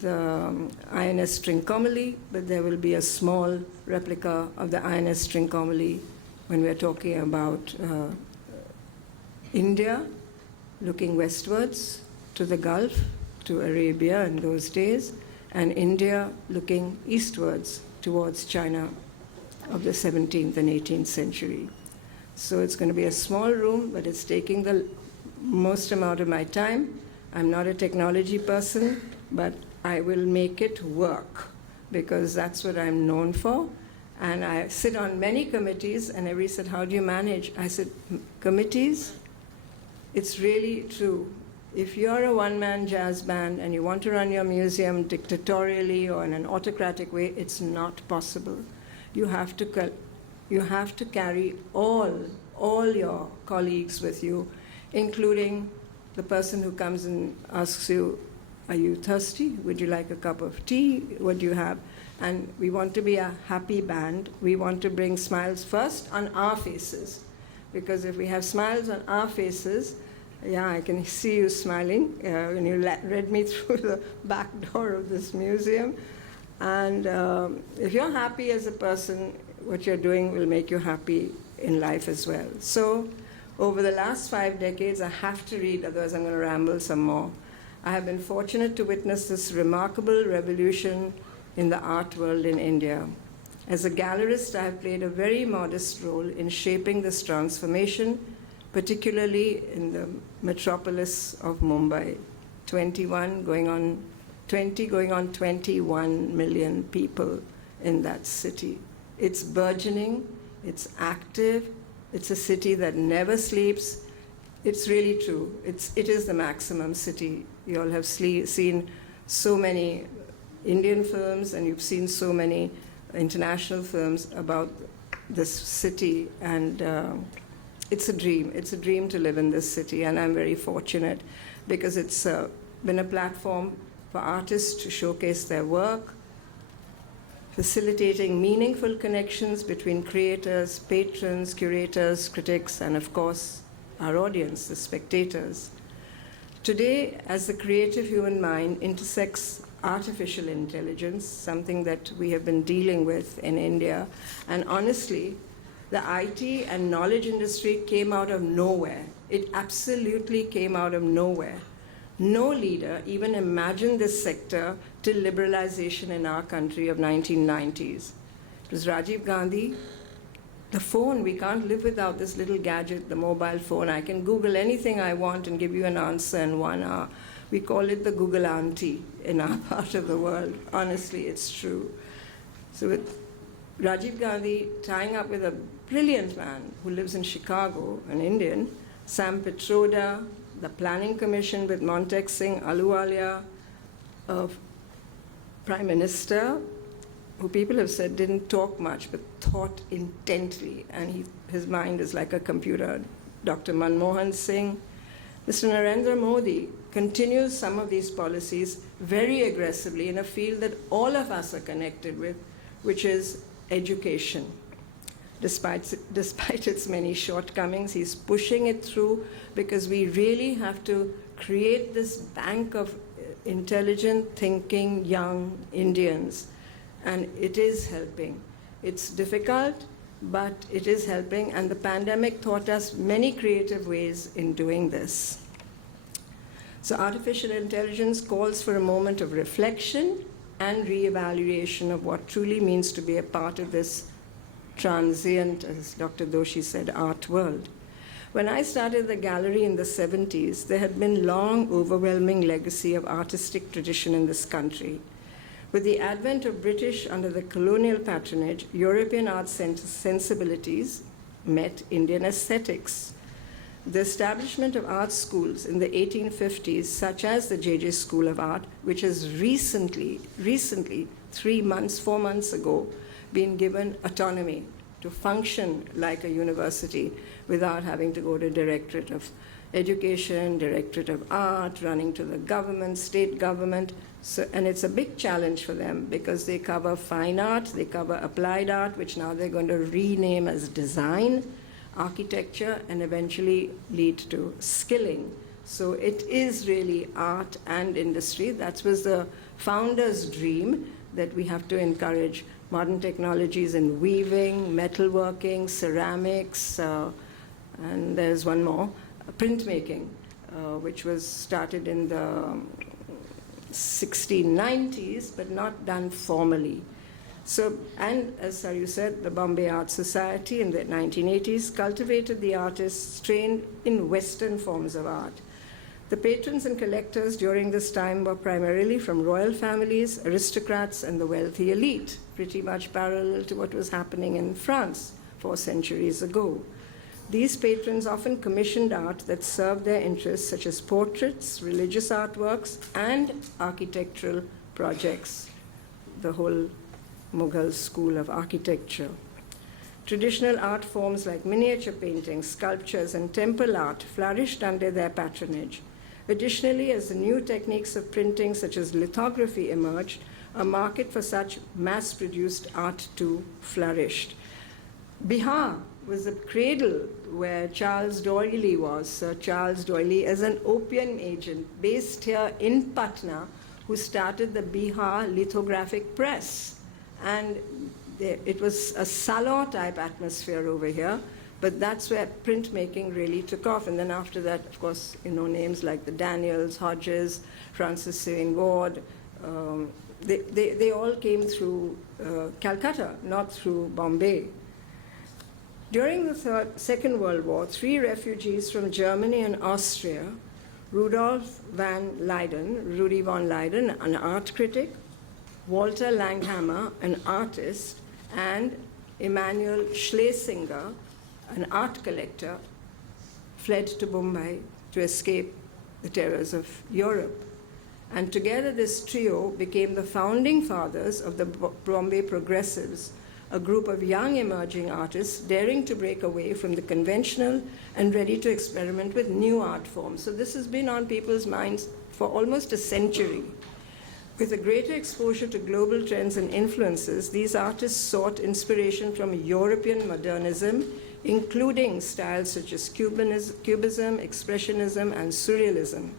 the INS Trincomalee, but there will be a small replica of the INS Trincomalee when we're talking about India, looking westwards to the Gulf, to Arabia in those days, and India looking eastwards towards China of the 17th and 18th century. So it's going to be a small room, but it's taking the most amount of my time. I'm not a technology person, but I will make it work because that's what I'm known for. And I sit on many committees, and everybody said, how do you manage? I said, committees? It's really true. If you're a one-man jazz band and you want to run your museum dictatorially or in an autocratic way, it's not possible. You have to carry all your colleagues with you, including the person who comes and asks you, are you thirsty? Would you like a cup of tea? What do you have? And we want to be a happy band. We want to bring smiles first on our faces, because if we have smiles on our faces, yeah, I can see you smiling when you read me through the back door of this museum. And if you're happy as a person, what you're doing will make you happy in life as well. So over the last 5 decades, I have to read, otherwise I'm going to ramble some more. I have been fortunate to witness this remarkable revolution in the art world in India. As a gallerist, I have played a very modest role in shaping this transformation, particularly in the metropolis of Mumbai, 20 going on 21 million people in that city. It's burgeoning, it's active, it's a city that never sleeps. It's really true. It is the maximum city. You all have seen so many Indian films, and you've seen so many international films about this city, and it's a dream. It's a dream to live in this city, and I'm very fortunate because it's been a platform for artists to showcase their work, facilitating meaningful connections between creators, patrons, curators, critics, and of course, our audience, the spectators. Today, as the creative human mind intersects artificial intelligence, something that we have been dealing with in India, and honestly, the IT and knowledge industry came out of nowhere. It absolutely came out of nowhere. No leader even imagined this sector till liberalization in our country of 1990s. It was Rajiv Gandhi. The phone, we can't live without this little gadget, the mobile phone. I can Google anything I want and give you an answer in 1 hour. We call it the Google auntie in our part of the world. Honestly, it's true. So with Rajiv Gandhi tying up with a brilliant man who lives in Chicago, an Indian, Sam Pitroda, the Planning Commission with Montek Singh Ahluwalia, a Prime Minister, who people have said didn't talk much, but thought intently, and his mind is like a computer. Dr. Manmohan Singh. Mr. Narendra Modi continues some of these policies very aggressively in a field that all of us are connected with, which is education. Despite its many shortcomings, he's pushing it through because we really have to create this bank of intelligent, thinking, young Indians. And it is helping. It's difficult, but it is helping, and the pandemic taught us many creative ways in doing this. So artificial intelligence calls for a moment of reflection and reevaluation of what truly means to be a part of this transient, as Dr. Doshi said, art world. When I started the gallery in the 70s, there had been long, overwhelming legacy of artistic tradition in this country. With the advent of British under the colonial patronage, European art sensibilities met Indian aesthetics. The establishment of art schools in the 1850s, such as the J.J. School of Art, which has recently, 4 months ago, been given autonomy to function like a university without having to go to Directorate of Education, Directorate of Art, running to the government, state government. So, and it's a big challenge for them because they cover fine art, they cover applied art, which now they're going to rename as design, architecture, and eventually lead to skilling. So it is really art and industry. That was the founder's dream, that we have to encourage modern technologies in weaving, metalworking, ceramics, and there's one more, printmaking, which was started in the 1690s, but not done formally. So, and as Saryu said, the Bombay Art Society in the 1980s cultivated the artists trained in Western forms of art. The patrons and collectors during this time were primarily from royal families, aristocrats, and the wealthy elite, pretty much parallel to what was happening in France 4 centuries ago. These patrons often commissioned art that served their interests, such as portraits, religious artworks, and architectural projects, the whole Mughal school of architecture. Traditional art forms like miniature painting, sculptures, and temple art flourished under their patronage. Additionally, as the new techniques of printing, such as lithography, emerged, a market for such mass-produced art too flourished. Bihar was the cradle where Charles D'Oyley was, Sir Charles D'Oyley, as an opium agent based here in Patna, who started the Bihar lithographic press. And it was a salon-type atmosphere over here, but that's where printmaking really took off. And then after that, of course, names like the Daniels, Hodges, Francis Sewing Ward, they all came through Calcutta, not through Bombay. During the Second World War, 3 refugees from Germany and Austria, Rudolf van Leyden, Rudy von Leyden, an art critic, Walter Langhammer, an artist, and Emanuel Schlesinger, an art collector, fled to Mumbai to escape the terrors of Europe. And together this trio became the founding fathers of the Bombay Progressives, a group of young emerging artists daring to break away from the conventional and ready to experiment with new art forms. So this has been on people's minds for almost a century. With a greater exposure to global trends and influences, these artists sought inspiration from European modernism, including styles such as Cubism, Expressionism, and Surrealism.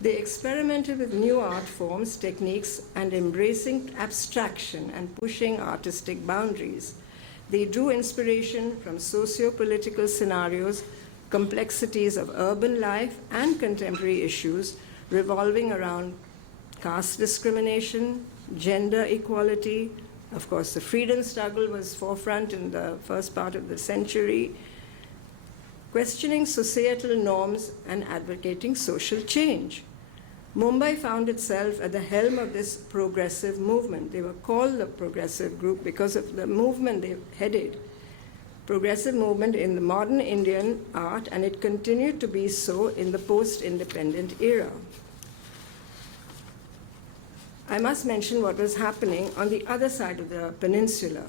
They experimented with new art forms, techniques, and embracing abstraction and pushing artistic boundaries. They drew inspiration from socio-political scenarios, complexities of urban life, and contemporary issues revolving around caste discrimination, gender equality. Of course, the freedom struggle was forefront in the first part of the century, questioning societal norms and advocating social change. Mumbai found itself at the helm of this progressive movement. They were called the Progressive Group because of the movement they headed. Progressive movement in the modern Indian art, and it continued to be so in the post-independent era. I must mention what was happening on the other side of the peninsula.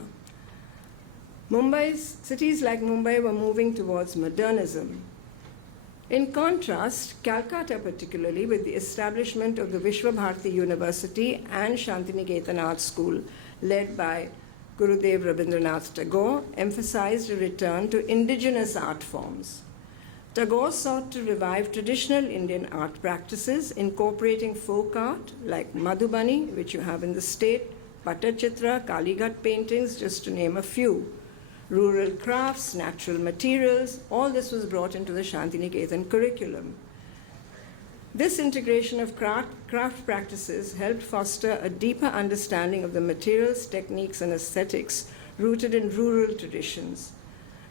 Cities like Mumbai were moving towards modernism. In contrast, Calcutta particularly, with the establishment of the Vishwabharati University and Shantiniketan Art School, led by Gurudev Rabindranath Tagore, emphasized a return to indigenous art forms. Tagore sought to revive traditional Indian art practices, incorporating folk art like Madhubani, which you have in the state, Patachitra, Kalighat paintings, just to name a few. Rural crafts, natural materials, all this was brought into the Shantiniketan curriculum. This integration of craft practices helped foster a deeper understanding of the materials, techniques, and aesthetics rooted in rural traditions.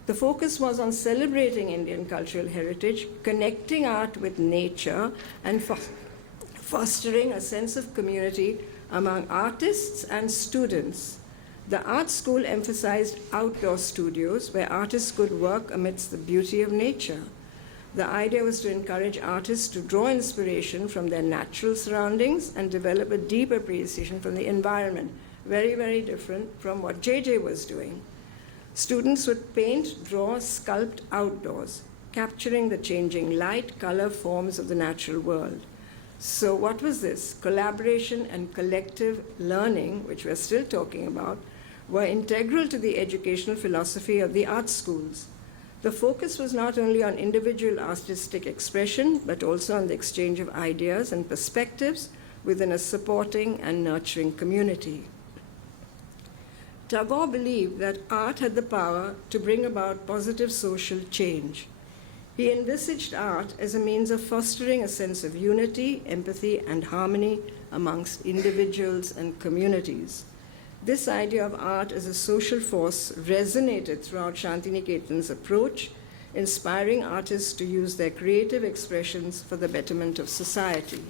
The focus was on celebrating Indian cultural heritage, connecting art with nature, and fostering a sense of community among artists and students. The art school emphasized outdoor studios where artists could work amidst the beauty of nature. The idea was to encourage artists to draw inspiration from their natural surroundings and develop a deep appreciation from the environment. Very, very different from what JJ was doing. Students would paint, draw, sculpt outdoors, capturing the changing light, color, forms of the natural world. So what was this? Collaboration and collective learning, which we're still talking about, were integral to the educational philosophy of the art schools. The focus was not only on individual artistic expression, but also on the exchange of ideas and perspectives within a supporting and nurturing community. Tagore believed that art had the power to bring about positive social change. He envisaged art as a means of fostering a sense of unity, empathy, and harmony amongst individuals and communities. This idea of art as a social force resonated throughout Shantiniketan's approach, inspiring artists to use their creative expressions for the betterment of society.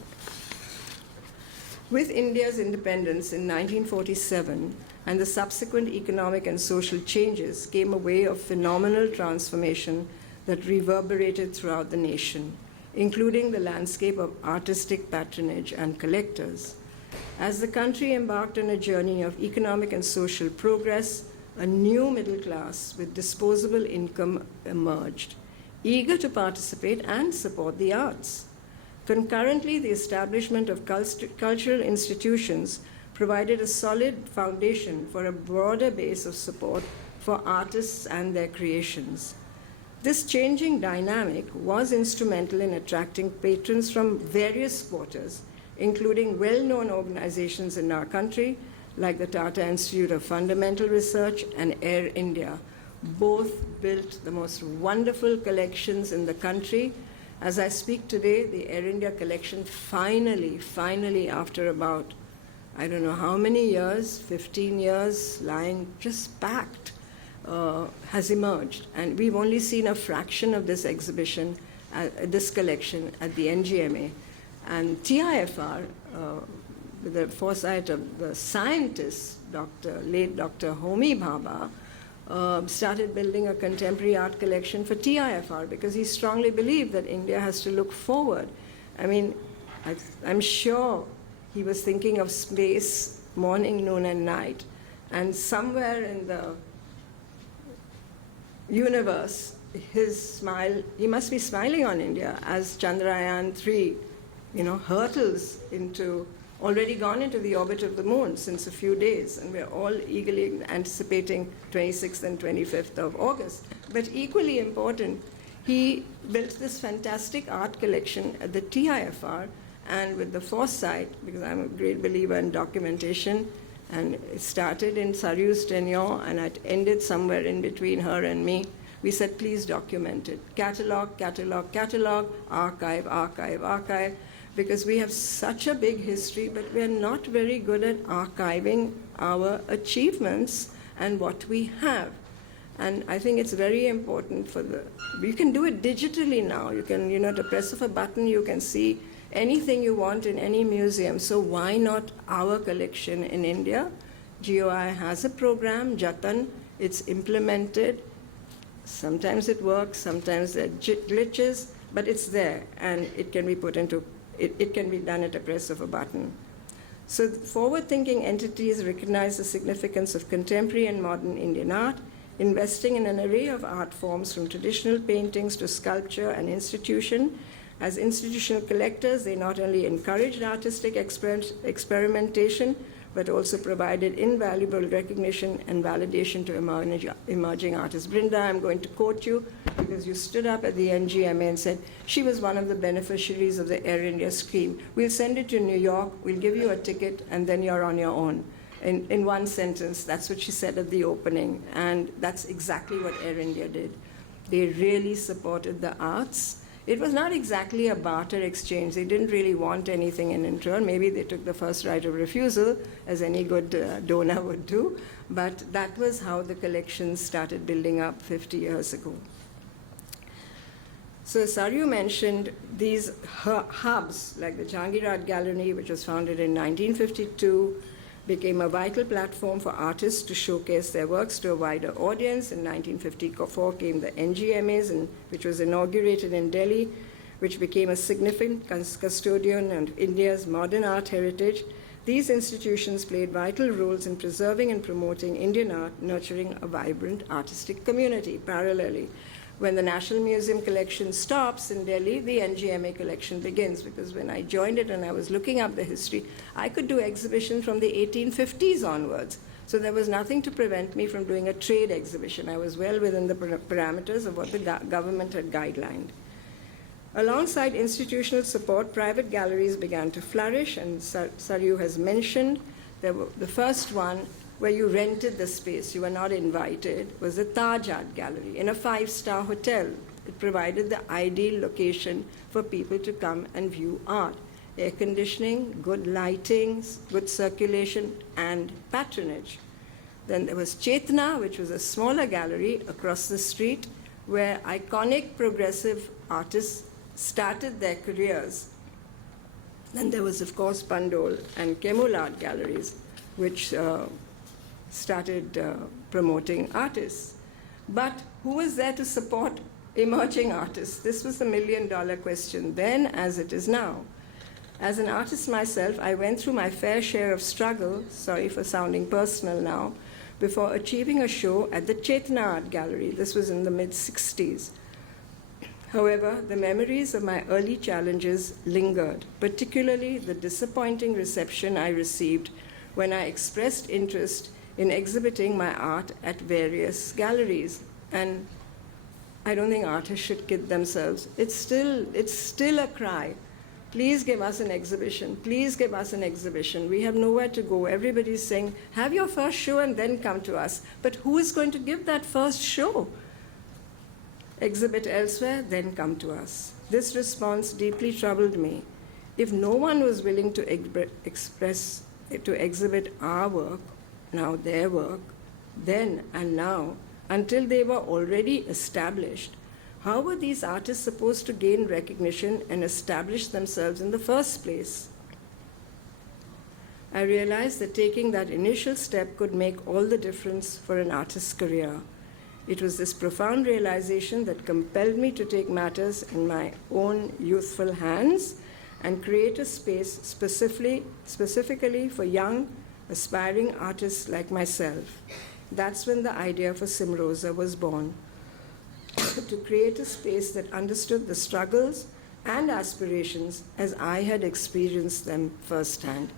With India's independence in 1947 and the subsequent economic and social changes came a wave of phenomenal transformation that reverberated throughout the nation, including the landscape of artistic patronage and collectors. As the country embarked on a journey of economic and social progress, a new middle class with disposable income emerged, eager to participate and support the arts. Concurrently, the establishment of cultural institutions provided a solid foundation for a broader base of support for artists and their creations. This changing dynamic was instrumental in attracting patrons from various quarters, including well-known organizations in our country, like the Tata Institute of Fundamental Research and Air India. Both built the most wonderful collections in the country. As I speak today, the Air India collection finally, after about, I don't know how many years, 15 years, lying just packed, has emerged. And we've only seen a fraction of this exhibition, this collection at the NGMA. And TIFR, with the foresight of the scientist, late Dr. Homi Bhabha, started building a contemporary art collection for TIFR because he strongly believed that India has to look forward. I mean, I'm sure he was thinking of space morning, noon, and night. And somewhere in the universe, his smile, he must be smiling on India as Chandrayaan-3, hurtles into, already gone into the orbit of the moon since a few days, and we're all eagerly anticipating 26th and 25th of August. But equally important, he built this fantastic art collection at the TIFR, and with the foresight, because I'm a great believer in documentation, and it started in Saryu's tenure, and it ended somewhere in between her and me. We said, please document it. Catalog, catalog, catalog, archive, archive, archive, because we have such a big history, but we're not very good at archiving our achievements and what we have. And I think it's very important you can do it digitally now. You can, at the press of a button, you can see anything you want in any museum. So why not our collection in India? GOI has a program, Jatan. It's implemented. Sometimes it works, sometimes there are glitches, but it's there, and it can be put into, it can be done at a press of a button. So forward-thinking entities recognize the significance of contemporary and modern Indian art, investing in an array of art forms from traditional paintings to sculpture and institution. As institutional collectors, they not only encouraged artistic experimentation, but also provided invaluable recognition and validation to emerging artists. Brinda, I'm going to quote you because you stood up at the NGMA and said, she was one of the beneficiaries of the Air India scheme. We'll send it to New York, we'll give you a ticket, and then you're on your own. In one sentence, that's what she said at the opening, and that's exactly what Air India did. They really supported the arts. It was not exactly a barter exchange. They didn't really want anything in return. Maybe they took the first right of refusal, as any good donor would do. But that was how the collections started building up 50 years ago. So Saryu mentioned these hubs, like the Cymroza Art Gallery, which was founded in 1952, became a vital platform for artists to showcase their works to a wider audience. In 1954 came the NGMAs, which was inaugurated in Delhi, which became a significant custodian of India's modern art heritage. These institutions played vital roles in preserving and promoting Indian art, nurturing a vibrant artistic community. Parallelly, when the National Museum collection stops in Delhi, the NGMA collection begins, because when I joined it and I was looking up the history, I could do exhibitions from the 1850s onwards. So there was nothing to prevent me from doing a trade exhibition. I was well within the parameters of what the government had guidelined. Alongside institutional support, private galleries began to flourish, and Saryu has mentioned the first one where you rented the space, you were not invited, was the Taj Art Gallery in a 5-star hotel. It provided the ideal location for people to come and view art. Air conditioning, good lighting, good circulation, and patronage. Then there was Chetna, which was a smaller gallery across the street, where iconic progressive artists started their careers. Then there was, of course, Pandol and Kemul Art Galleries, which started promoting artists. But who was there to support emerging artists? This was the million-dollar question then, as it is now. As an artist myself, I went through my fair share of struggle, sorry for sounding personal now, before achieving a show at the Chetna Art Gallery. This was in the mid-60s. However, the memories of my early challenges lingered, particularly the disappointing reception I received when I expressed interest in exhibiting my art at various galleries. And I don't think artists should kid themselves. It's still a cry. Please give us an exhibition. Please give us an exhibition. We have nowhere to go. Everybody's saying, have your first show and then come to us. But who is going to give that first show? Exhibit elsewhere, then come to us. This response deeply troubled me. If no one was willing to exhibit our work, now their work, then and now, until they were already established, how were these artists supposed to gain recognition and establish themselves in the first place? I realized that taking that initial step could make all the difference for an artist's career. It was this profound realization that compelled me to take matters in my own youthful hands and create a space specifically for young, aspiring artists like myself. That's when the idea for Cymroza was born, to create a space that understood the struggles and aspirations as I had experienced them firsthand.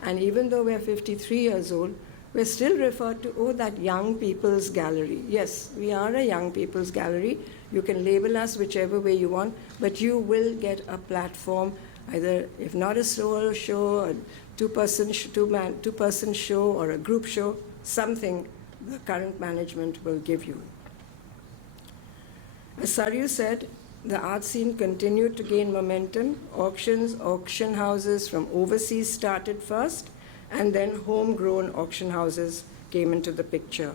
And even though we're 53 years old, we're still referred to, oh, that young people's gallery. Yes, we are a young people's gallery. You can label us whichever way you want, but you will get a platform, either, if not a solo show, a two-person show, or a group show, something the current management will give you. As Saryu said, the art scene continued to gain momentum. Auction houses from overseas started first, and then homegrown auction houses came into the picture.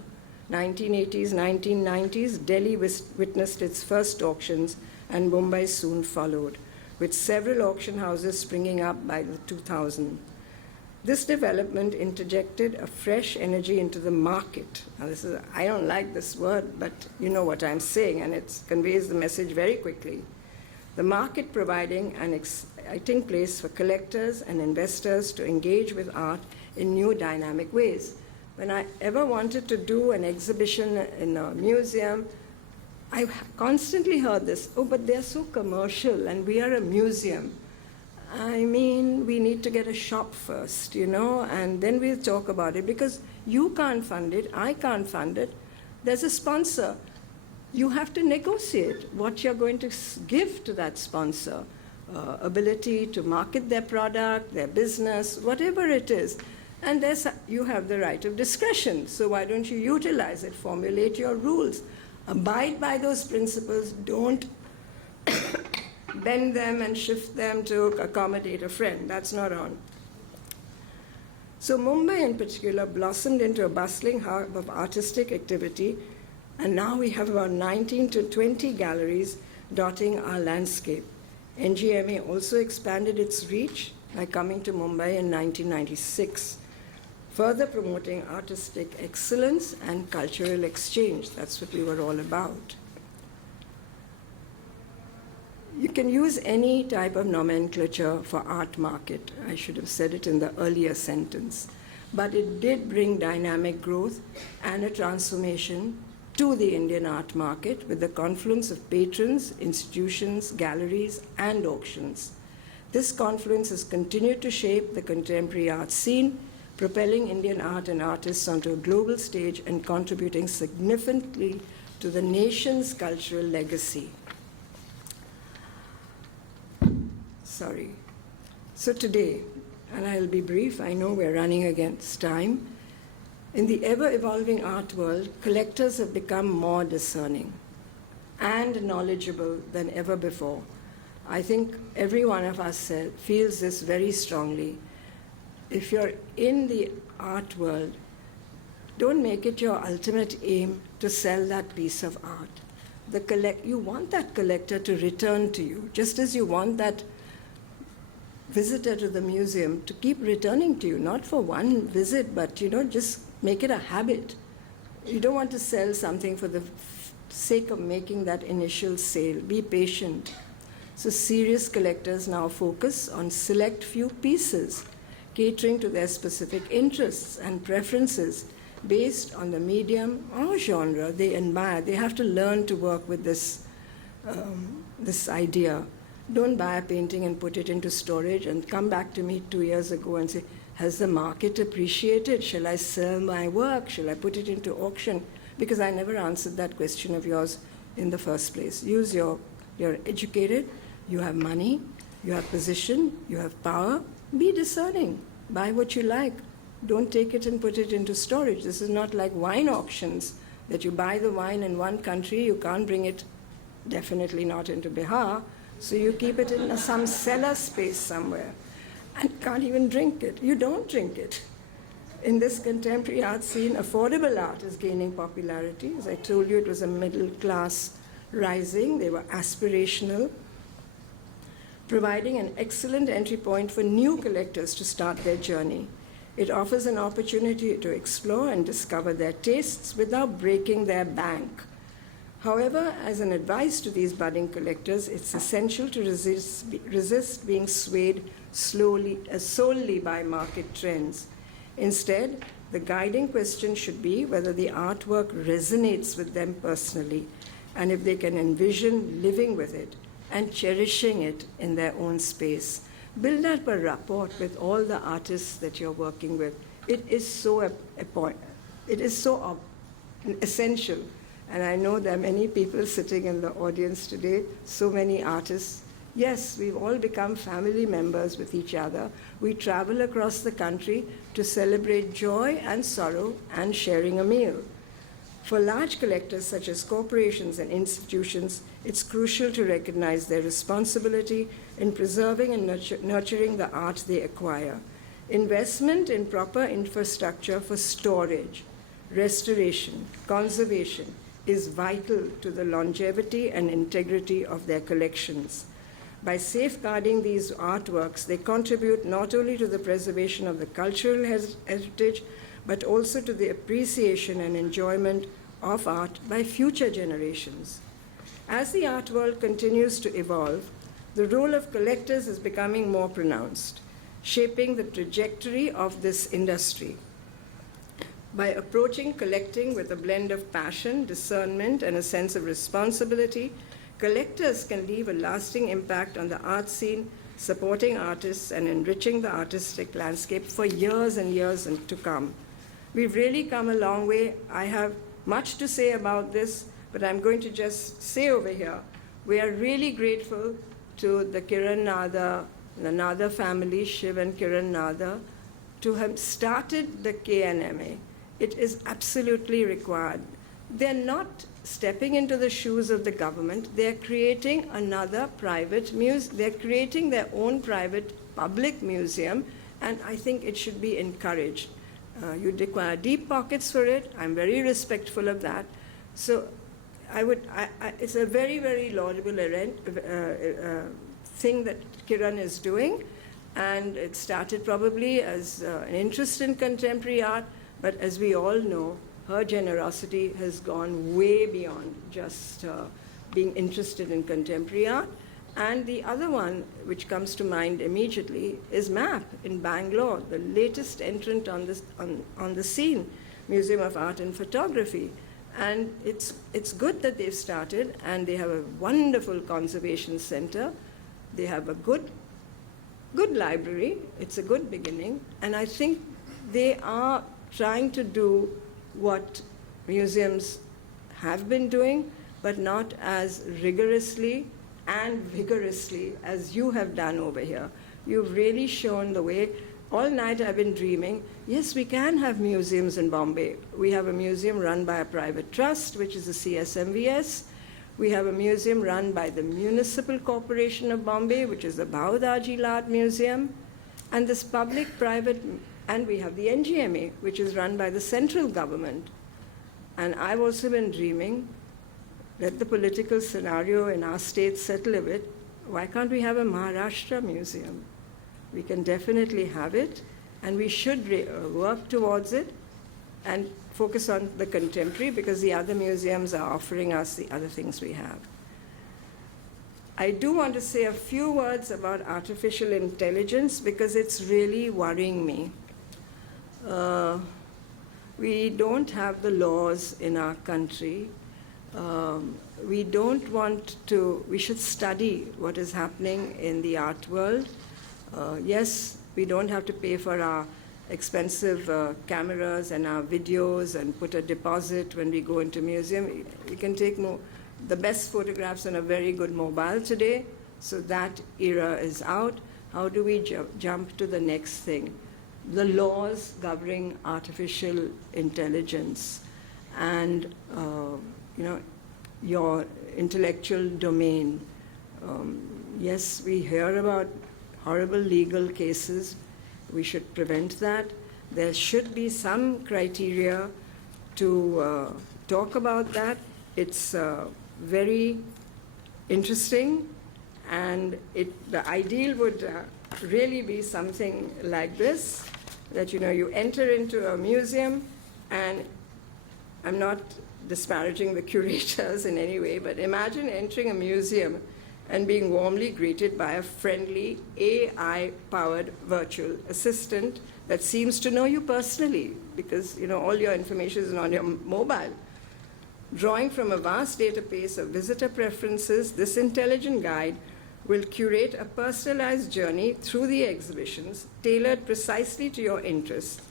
1980s, 1990s, Delhi witnessed its first auctions, and Mumbai soon followed, with several auction houses springing up by the 2000s. This development interjected a fresh energy into the market. Now, I don't like this word, but you know what I'm saying, and it conveys the message very quickly. The market providing an exciting place for collectors and investors to engage with art in new dynamic ways. When I ever wanted to do an exhibition in a museum, I constantly heard this, oh, but they're so commercial and we are a museum. I mean, we need to get a shop first, you know, and then we'll talk about it, because you can't fund it, I can't fund it. There's a sponsor. You have to negotiate what you're going to give to that sponsor. Ability to market their product, their business, whatever it is. And you have the right of discretion. So why don't you utilize it? Formulate your rules. Abide by those principles. Don't bend them and shift them to accommodate a friend. That's not on. So Mumbai in particular blossomed into a bustling hub of artistic activity, and now we have about 19 to 20 galleries dotting our landscape. NGMA also expanded its reach by coming to Mumbai in 1996, further promoting artistic excellence and cultural exchange. That's what we were all about. You can use any type of nomenclature for art market. I should have said it in the earlier sentence. But it did bring dynamic growth and a transformation to the Indian art market with the confluence of patrons, institutions, galleries, and auctions. This confluence has continued to shape the contemporary art scene, propelling Indian art and artists onto a global stage and contributing significantly to the nation's cultural legacy. Sorry. So today, and I'll be brief, I know we're running against time. In the ever-evolving art world, collectors have become more discerning and knowledgeable than ever before. I think every one of us feels this very strongly. If you're in the art world, don't make it your ultimate aim to sell that piece of art. You want that collector to return to you, just as you want that visitor to the museum to keep returning to you, not for one visit, but just make it a habit. You don't want to sell something for the sake of making that initial sale. Be patient. So serious collectors now focus on select few pieces, catering to their specific interests and preferences based on the medium or genre they admire. They have to learn to work with this idea. Don't buy a painting and put it into storage and come back to me 2 years ago and say, has the market appreciated? Shall I sell my work? Shall I put it into auction? Because I never answered that question of yours in the first place. You're educated, you have money, you have position, you have power. Be discerning. Buy what you like. Don't take it and put it into storage. This is not like wine auctions, that you buy the wine in one country, you can't bring it, definitely not into Bihar, so you keep it in some cellar space somewhere and can't even drink it. You don't drink it. In this contemporary art scene, affordable art is gaining popularity. As I told you, it was a middle class rising. They were aspirational, providing an excellent entry point for new collectors to start their journey. It offers an opportunity to explore and discover their tastes without breaking their bank. However, as an advice to these budding collectors, it's essential to resist being swayed solely by market trends. Instead, the guiding question should be whether the artwork resonates with them personally and if they can envision living with it and cherishing it in their own space. Build up a rapport with all the artists that you're working with. It is so essential. And I know there are many people sitting in the audience today, so many artists. Yes, we've all become family members with each other. We travel across the country to celebrate joy and sorrow and sharing a meal. For large collectors such as corporations and institutions, it's crucial to recognize their responsibility in preserving and nurturing the art they acquire. Investment in proper infrastructure for storage, restoration, conservation is vital to the longevity and integrity of their collections. By safeguarding these artworks, they contribute not only to the preservation of the cultural heritage, but also to the appreciation and enjoyment of art by future generations. As the art world continues to evolve, the role of collectors is becoming more pronounced, shaping the trajectory of this industry. By approaching collecting with a blend of passion, discernment, and a sense of responsibility, collectors can leave a lasting impact on the art scene, supporting artists and enriching the artistic landscape for years and years to come. We've really come a long way. I have much to say about this, but I'm going to just say over here, we are really grateful to the Kiran Nada, the Nada family, Shiv and Kiran Nada, to have started the KNMA. It is absolutely required. They're not stepping into the shoes of the government. They're creating another private museum. They're creating their own private public museum, and I think it should be encouraged. You require deep pockets for it. I'm very respectful of that. So it's a very, very laudable thing that Kiran is doing, and it started probably as an interest in contemporary art, but as we all know, her generosity has gone way beyond just being interested in contemporary art. And the other one, which comes to mind immediately, is MAP in Bangalore, the latest entrant on the scene, Museum of Art and Photography. And it's good that they've started, and they have a wonderful conservation center. They have a good library. It's a good beginning. And I think they are trying to do what museums have been doing, but not as rigorously and vigorously as you have done over here. You've really shown the way. All night I've been dreaming, yes, we can have museums in Bombay. We have a museum run by a private trust, which is the CSMVS. We have a museum run by the Municipal Corporation of Bombay, which is the Baudaji Art Museum. And this public-private, and we have the NGMA, which is run by the central government. And I've also been dreaming, let the political scenario in our state settle a bit, why can't we have a Maharashtra museum? We can definitely have it, and we should work towards it and focus on the contemporary, because the other museums are offering us the other things we have. I do want to say a few words about artificial intelligence, because it's really worrying me. We don't have the laws in our country. We don't want to, we should study what is happening in the art world. Yes, we don't have to pay for our expensive cameras and our videos and put a deposit when we go into museum. We can take the best photographs on a very good mobile today, so that era is out. How do we jump to the next thing? The laws governing artificial intelligence and your intellectual domain. Yes, we hear about horrible legal cases. We should prevent that. There should be some criteria to talk about that. It's very interesting, and the ideal would really be something like this, that you enter into a museum, and I'm not disparaging the curators in any way, but imagine entering a museum and being warmly greeted by a friendly AI-powered virtual assistant that seems to know you personally, because all your information is on your mobile. Drawing from a vast database of visitor preferences, this intelligent guide will curate a personalized journey through the exhibitions tailored precisely to your interests.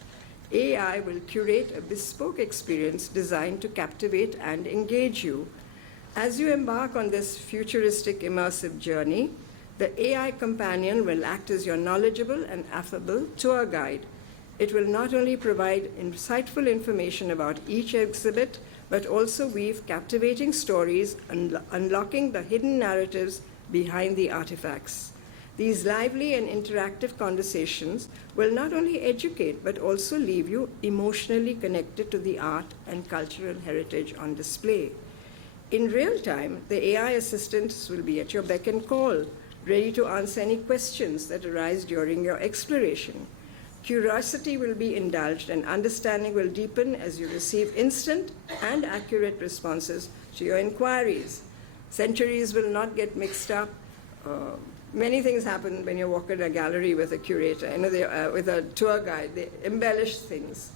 AI will curate a bespoke experience designed to captivate and engage you. As you embark on this futuristic immersive journey, the AI companion will act as your knowledgeable and affable tour guide. It will not only provide insightful information about each exhibit, but also weave captivating stories, unlocking the hidden narratives behind the artifacts. These lively and interactive conversations will not only educate, but also leave you emotionally connected to the art and cultural heritage on display. In real time, the AI assistants will be at your beck and call, ready to answer any questions that arise during your exploration. Curiosity will be indulged, and understanding will deepen as you receive instant and accurate responses to your inquiries. Centuries will not get mixed up. Many things happen when you walk in a gallery with a curator, with a tour guide. They embellish things.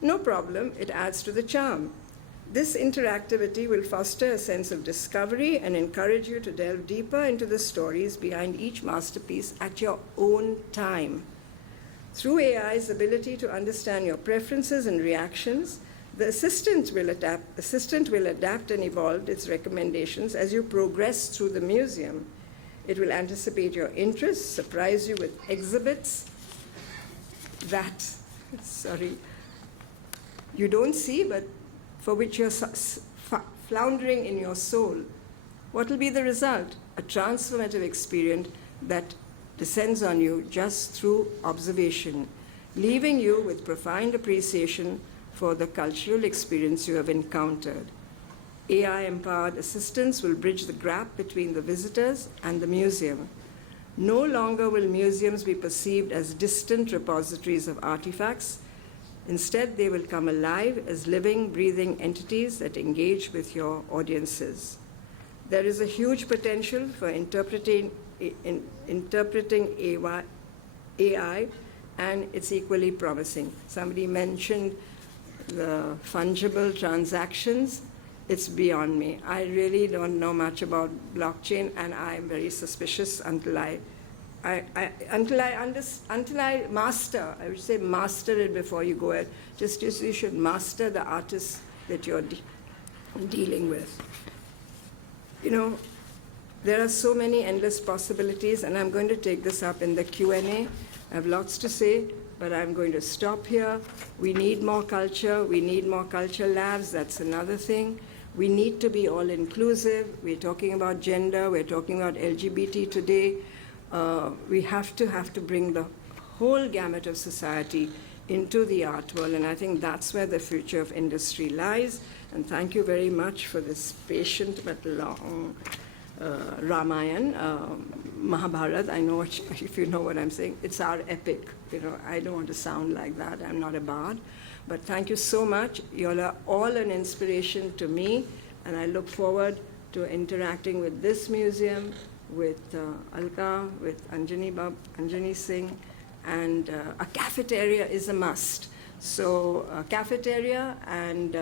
No problem, it adds to the charm. This interactivity will foster a sense of discovery and encourage you to delve deeper into the stories behind each masterpiece at your own time. Through AI's ability to understand your preferences and reactions, the assistant will adapt and evolve its recommendations as you progress through the museum. It will anticipate your interests, surprise you with exhibits that, you don't see, but for which you're floundering in your soul. What will be the result? A transformative experience that descends on you just through observation, leaving you with profound appreciation for the cultural experience you have encountered. AI-empowered assistants will bridge the gap between the visitors and the museum. No longer will museums be perceived as distant repositories of artifacts. Instead, they will come alive as living, breathing entities that engage with your audiences. There is a huge potential for interpreting AI, and it's equally promising. Somebody mentioned the fungible transactions. It's beyond me. I really don't know much about blockchain, and I'm very suspicious until I master. I would say master it before you go ahead. Just as you should master the artists that you're dealing with. You know, there are so many endless possibilities, and I'm going to take this up in the Q&A. I have lots to say, but I'm going to stop here. We need more culture. We need more culture labs. That's another thing. We need to be all inclusive. We're talking about gender. We're talking about LGBT today. We have to bring the whole gamut of society into the art world, and I think that's where the future of industry lies. And thank you very much for this patient but long Ramayana, Mahabharata. I know if you know what I'm saying. It's our epic. You know, I don't want to sound like that. I'm not a bard. But thank you so much. You all are all an inspiration to me, and I look forward to interacting with this museum, with Alka, with Anjani Singh, and a cafeteria is a must. So a cafeteria and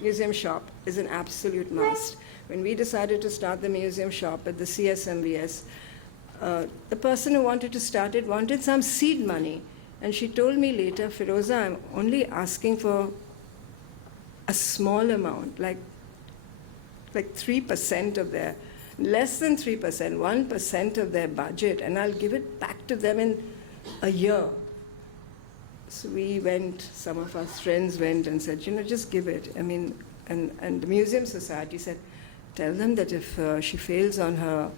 museum shop is an absolute must. When we decided to start the museum shop at the CSMVS, the person who wanted to start it wanted some seed money. And she told me later, Pheroza, I'm only asking for a small amount, like 3% of their, less than 3%, 1% of their budget, and I'll give it back to them in a year. So we went, some of our friends went and said, just give it. I mean, and the Museum Society said, tell them that if she fails on her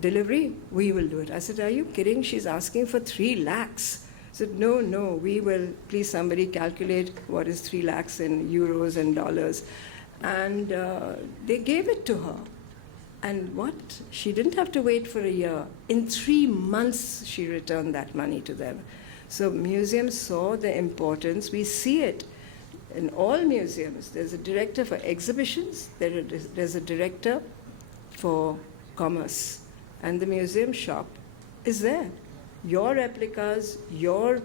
delivery, we will do it. I said, are you kidding? She's asking for 3 lakhs. I said, no, we will, please somebody calculate what is 3 lakhs in euros and dollars. And they gave it to her. And what? She didn't have to wait for a year. In 3 months, she returned that money to them. So museums saw the importance. We see it in all museums. There's a director for exhibitions. There's a director for commerce. And the museum shop is there. Your replicas, your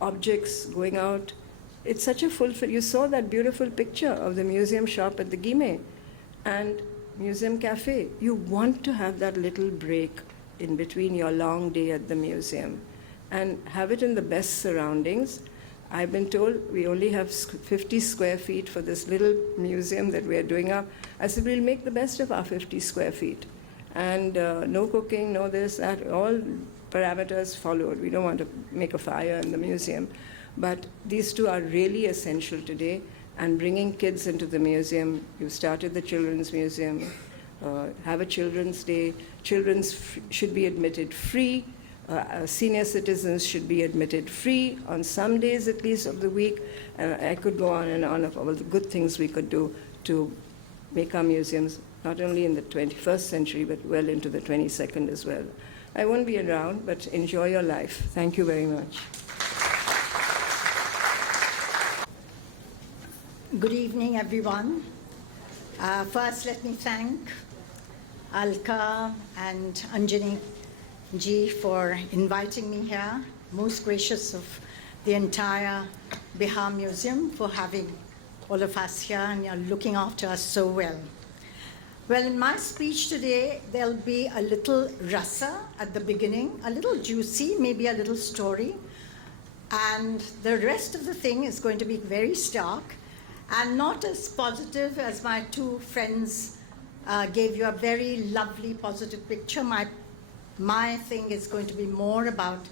objects going out. It's such a you saw that beautiful picture of the museum shop at the Guimet and Museum Cafe. You want to have that little break in between your long day at the museum and have it in the best surroundings. I've been told we only have 50 square feet for this little museum that we're doing up. I said, we'll make the best of our 50 square feet. And no cooking, no this, that, all parameters followed. We don't want to make a fire in the museum. But these two are really essential today. And bringing kids into the museum, you started the Children's Museum, have a Children's Day. Children should be admitted free. Senior citizens should be admitted free on some days at least of the week. I could go on and on of all the good things we could do to make our museums not only in the 21st century, but well into the 22nd as well. I won't be around, but enjoy your life. Thank you very much. Good evening, everyone. First, let me thank Alka and Anjani ji for inviting me here. Most gracious of the entire Bihar Museum for having all of us here, and you're looking after us so well. Well, in my speech today, there'll be a little rasa at the beginning, a little juicy, maybe a little story, and the rest of the thing is going to be very stark and not as positive as my 2 friends gave you a very lovely positive picture. My thing is going to be more about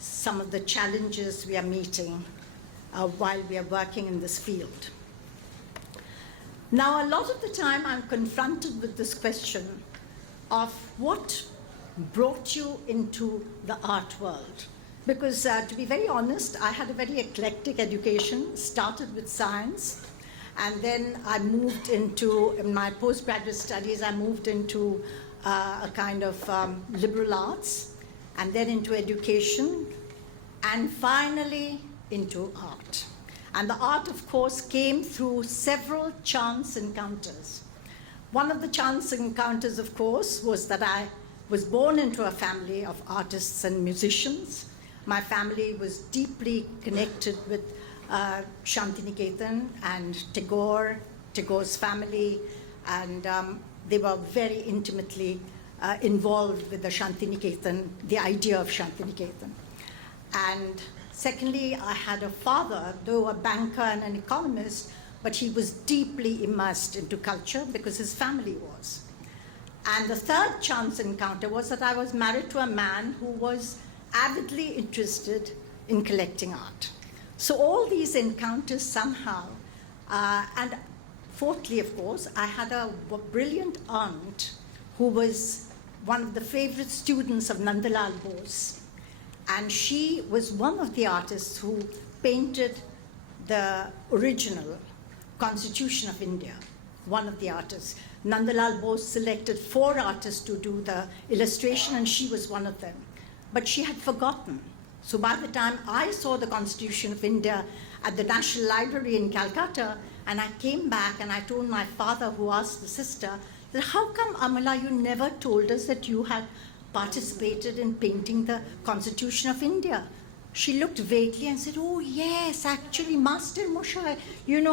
some of the challenges we are meeting while we are working in this field. Now, a lot of the time I'm confronted with this question of what brought you into the art world. Because to be very honest, I had a very eclectic education, started with science, And then I moved into, in my postgraduate studies, I moved into a kind of liberal arts, and then into education, and finally into art. And the art, of course, came through several chance encounters. One of the chance encounters, of course, was that I was born into a family of artists and musicians. My family was deeply connected with Shantiniketan and Tagore's family, and they were very intimately involved with the Shantiniketan, the idea of Shantiniketan. And secondly, I had a father, though a banker and an economist, but he was deeply immersed into culture because his family was. And the third chance encounter was that I was married to a man who was avidly interested in collecting art. So all these encounters somehow, and fourthly, of course, I had a brilliant aunt who was one of the favorite students of Nandalal Bose. And she was one of the artists who painted the original Constitution of India, one of the artists. Nandalal Bose selected 4 artists to do the illustration, and she was one of them. But she had forgotten. So by the time I saw the Constitution of India at the National Library in Calcutta, and I came back and I told my father, who asked the sister, that how come, Amala, you never told us that you had participated in painting the Constitution of India? She looked vaguely and said, oh yes, actually Master Moshe,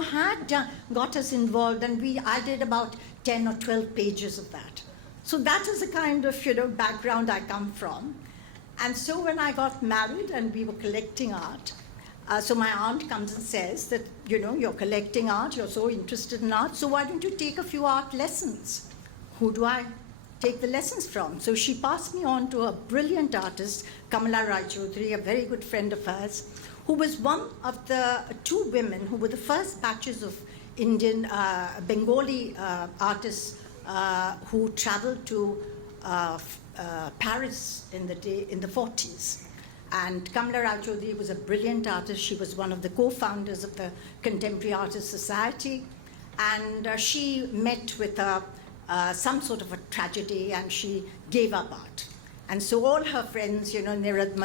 had got us involved, and I did about 10 or 12 pages of that. So that is the kind of background I come from. And so when I got married and we were collecting art, so my aunt comes and says that, you're collecting art, you're so interested in art, so why don't you take a few art lessons? Who do I take the lessons from? So she passed me on to a brilliant artist, Kamala Rai Chaudhary, a very good friend of hers, who was one of the 2 women who were the first batches of Indian, Bengali artists who traveled to Paris in the 40s. And Kamala Rai Chaudhary was a brilliant artist. She was one of the co-founders of the Contemporary Artists Society. And she met with some sort of a tragedy, and she gave up art. And so all her friends, Nirad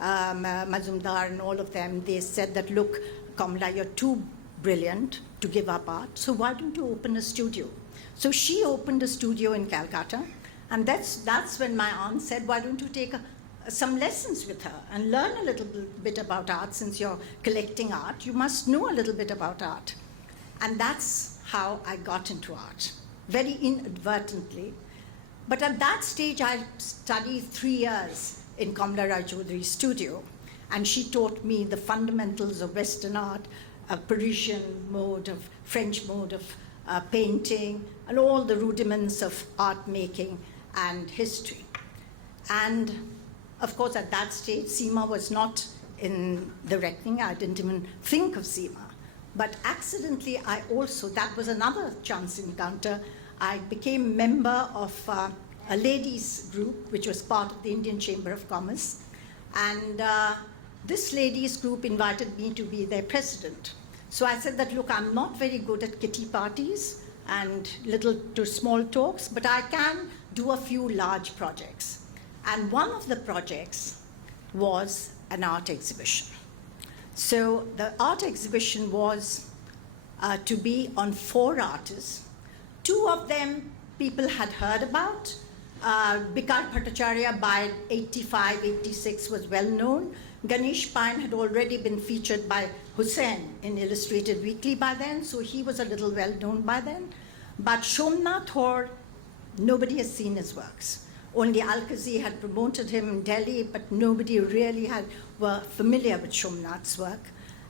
Mazumdar and all of them, they said that, look, Kamala, you're too brilliant to give up art, so why don't you open a studio? So she opened a studio in Calcutta, and that's when my aunt said, why don't you take some lessons with her and learn a little bit about art. Since you're collecting art, you must know a little bit about art. And that's how I got into art, very inadvertently. But at that stage, I studied 3 years in Kamala Rai Chaudhary's studio, and she taught me the fundamentals of Western art, a Parisian mode, of French mode of painting, and all the rudiments of art making and history. And of course, at that stage, SEMA was not in the reckoning. I didn't even think of SEMA. But accidentally, that was another chance encounter. I became member of a ladies group, which was part of the Indian Chamber of Commerce. And this ladies group invited me to be their president. So I said that, look, I'm not very good at kitty parties and little to small talks, but I can do a few large projects. And one of the projects was an art exhibition. So the art exhibition was to be on 4 artists. 2 of them people had heard about. Bikar Bhattacharya by 85, 86 was well known. Ganesh Pine had already been featured by Hussain in Illustrated Weekly by then, so he was a little well known by then. But Somnath Hoare, nobody has seen his works. Only Al-Qazi had promoted him in Delhi, but nobody really were familiar with Somnath's work.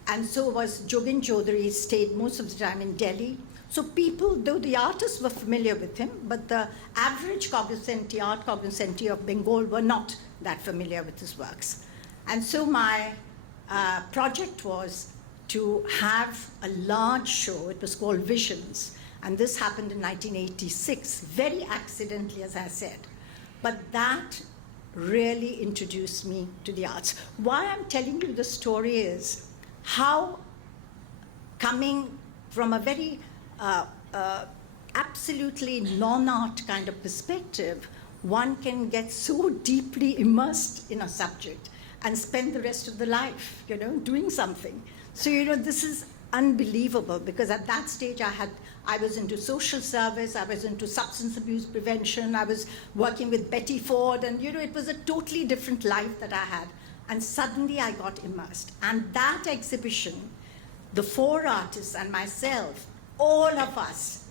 And so was Jogin Chaudhary, stayed most of the time in Delhi. So people, though the artists were familiar with him, but the average art cognoscenti of Bengal were not that familiar with his works. And so my project was to have a large show. It was called Visions. And this happened in 1986, very accidentally, as I said. But that really introduced me to the arts. Why I'm telling you the story is how coming from a very absolutely non-art kind of perspective, one can get so deeply immersed in a subject and spend the rest of the life, doing something. So, this is unbelievable, because at that stage I was into social service, I was into substance abuse prevention, I was working with Betty Ford, and it was a totally different life that I had. And suddenly I got immersed. And that exhibition, the 4 artists and myself, all of us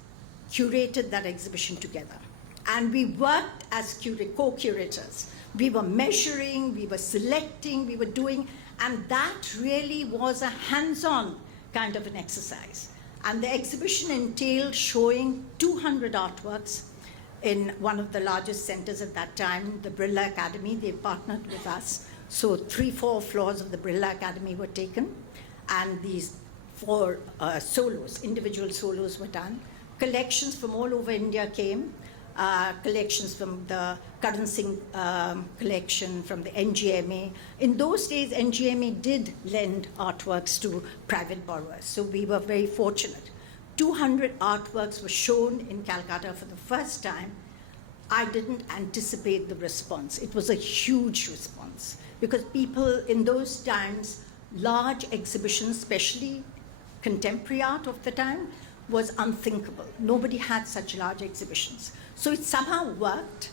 curated that exhibition together. And we worked as co-curators. We were measuring, we were selecting, we were doing, and that really was a hands-on kind of an exercise. And the exhibition entailed showing 200 artworks in one of the largest centers at that time, the Birla Academy. They partnered with us. So 3-4 floors of the Birla Academy were taken, and these 4 solos, individual solos were done. Collections from all over India came. Collections from the Karan Singh collection, from the NGMA. In those days, NGMA did lend artworks to private borrowers, so we were very fortunate. 200 artworks were shown in Calcutta for the first time. I didn't anticipate the response. It was a huge response, because people in those times, large exhibitions, especially contemporary art of the time, was unthinkable. Nobody had such large exhibitions. So it somehow worked,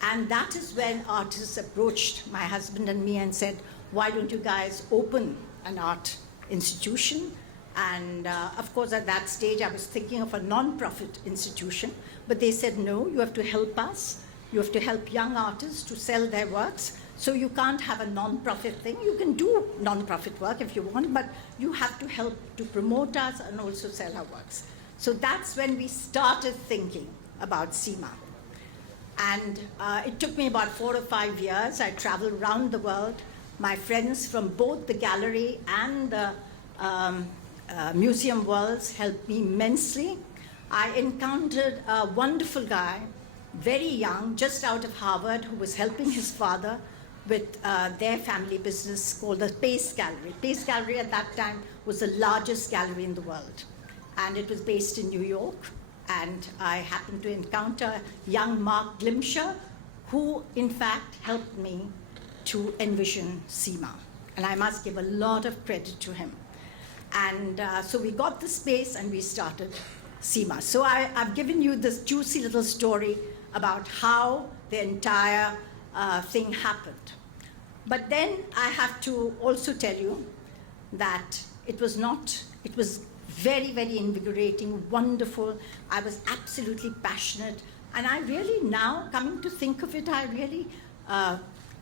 and that is when artists approached my husband and me and said, why don't you guys open an art institution? And of course, at that stage, I was thinking of a non-profit institution, but they said, no, you have to help us. You have to help young artists to sell their works. So you can't have a non-profit thing. You can do non-profit work if you want, but you have to help to promote us and also sell our works. So that's when we started thinking about CIMA. And it took me about 4 or 5 years. I traveled around the world. My friends from both the gallery and the museum worlds helped me immensely. I encountered a wonderful guy, very young, just out of Harvard, who was helping his father with their family business called the Pace Gallery. Pace Gallery at that time was the largest gallery in the world. And it was based in New York. And I happened to encounter young Mark Glimsher, who in fact helped me to envision CIMA. And I must give a lot of credit to him. And so we got the space and we started CIMA. So I've given you this juicy little story about how the entire thing happened. But then I have to also tell you that it was very, very invigorating, wonderful. I was absolutely passionate. And I really now, coming to think of it, I really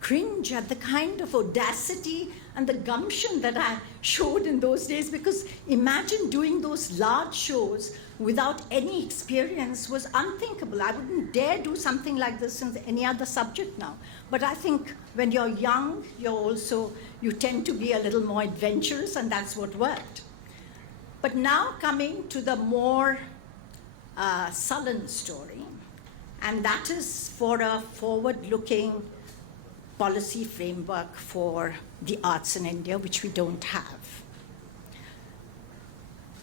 cringe at the kind of audacity and the gumption that I showed in those days, because imagine doing those large shows without any experience was unthinkable. I wouldn't dare do something like this in any other subject now. But I think when you're young, you tend to be a little more adventurous, and that's what worked. But now coming to the more sullen story, and that is for a forward-looking policy framework for the arts in India, which we don't have.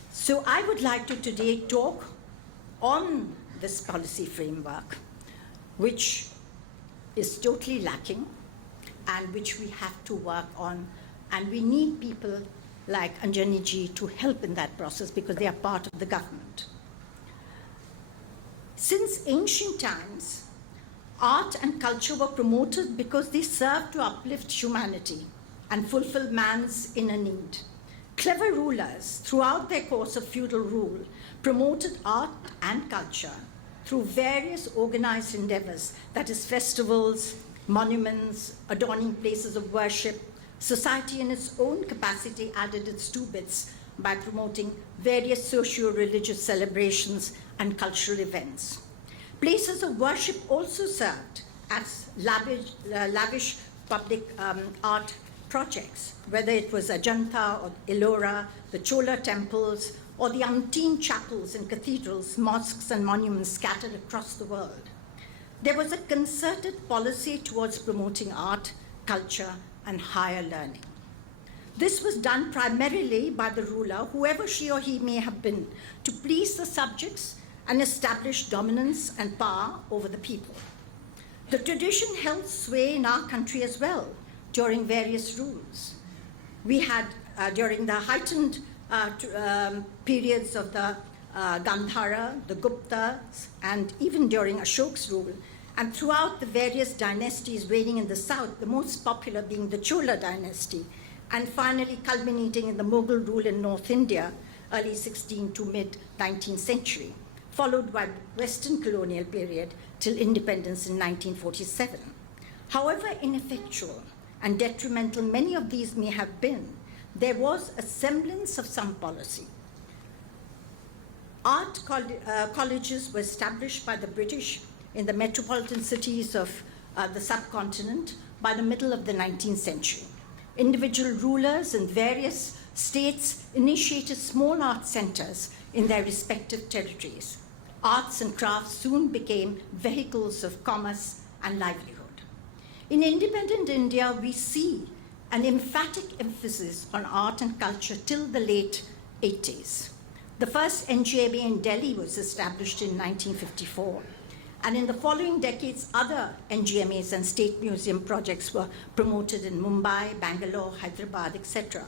So I would like to today talk on this policy framework, which is totally lacking and which we have to work on. And we need people like Anjani ji to help in that process, because they are part of the government. Since ancient times, art and culture were promoted because they served to uplift humanity and fulfill man's inner need. Clever rulers, throughout their course of feudal rule, promoted art and culture through various organized endeavors, that is, festivals, monuments, adorning places of worship. Society in its own capacity added its 2 bits by promoting various socio-religious celebrations and cultural events. Places of worship also served as lavish public art projects, whether it was Ajanta or Ellora, the Chola temples, or the umpteen chapels and cathedrals, mosques and monuments scattered across the world. There was a concerted policy towards promoting art, culture, and higher learning. This was done primarily by the ruler, whoever she or he may have been, to please the subjects and establish dominance and power over the people. The tradition held sway in our country as well during various rules. We had, during the heightened periods of the Gandhara, the Guptas, and even during Ashok's rule, and throughout the various dynasties reigning in the south, the most popular being the Chola dynasty, and finally culminating in the Mughal rule in North India, early 16th to mid-19th century, followed by Western colonial period till independence in 1947. However ineffectual and detrimental many of these may have been, there was a semblance of some policy. Art colleges were established by the British in the metropolitan cities of the subcontinent by the middle of the 19th century. Individual rulers in various states initiated small art centers in their respective territories. Arts and crafts soon became vehicles of commerce and livelihood. In independent India, we see an emphatic emphasis on art and culture till the late 80s. The first NGMA in Delhi was established in 1954. And in the following decades, other NGMAs and state museum projects were promoted in Mumbai, Bangalore, Hyderabad, etc.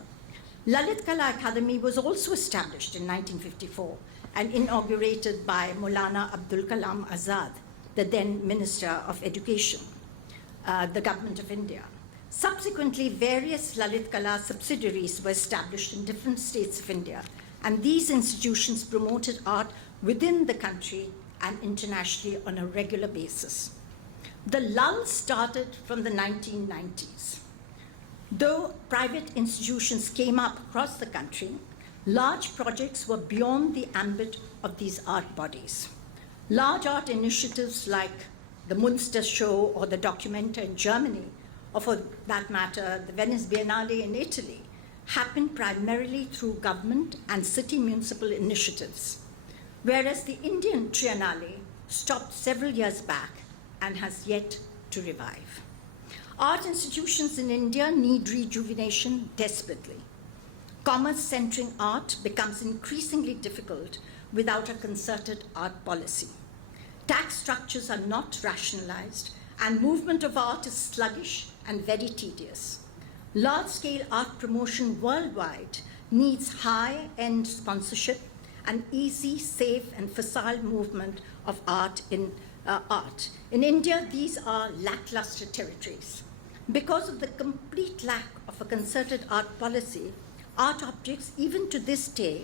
Lalit Kala Academy was also established in 1954 and inaugurated by Maulana Abdul Kalam Azad, the then Minister of Education, the Government of India. Subsequently, various Lalit Kala subsidiaries were established in different states of India, and these institutions promoted art within the country and internationally on a regular basis. The lull started from the 1990s. Though private institutions came up across the country, large projects were beyond the ambit of these art bodies. Large art initiatives like the Munster Show or the Documenta in Germany, or for that matter, the Venice Biennale in Italy, happened primarily through government and city municipal initiatives, whereas the Indian Triennale stopped several years back and has yet to revive. Art institutions in India need rejuvenation desperately. Commerce-centering art becomes increasingly difficult without a concerted art policy. Tax structures are not rationalized, and movement of art is sluggish and very tedious. Large-scale art promotion worldwide needs high-end sponsorship and easy, safe, and facile movement of art in art. In India, these are lackluster territories. Because of the complete lack of a concerted art policy, art objects, even to this day,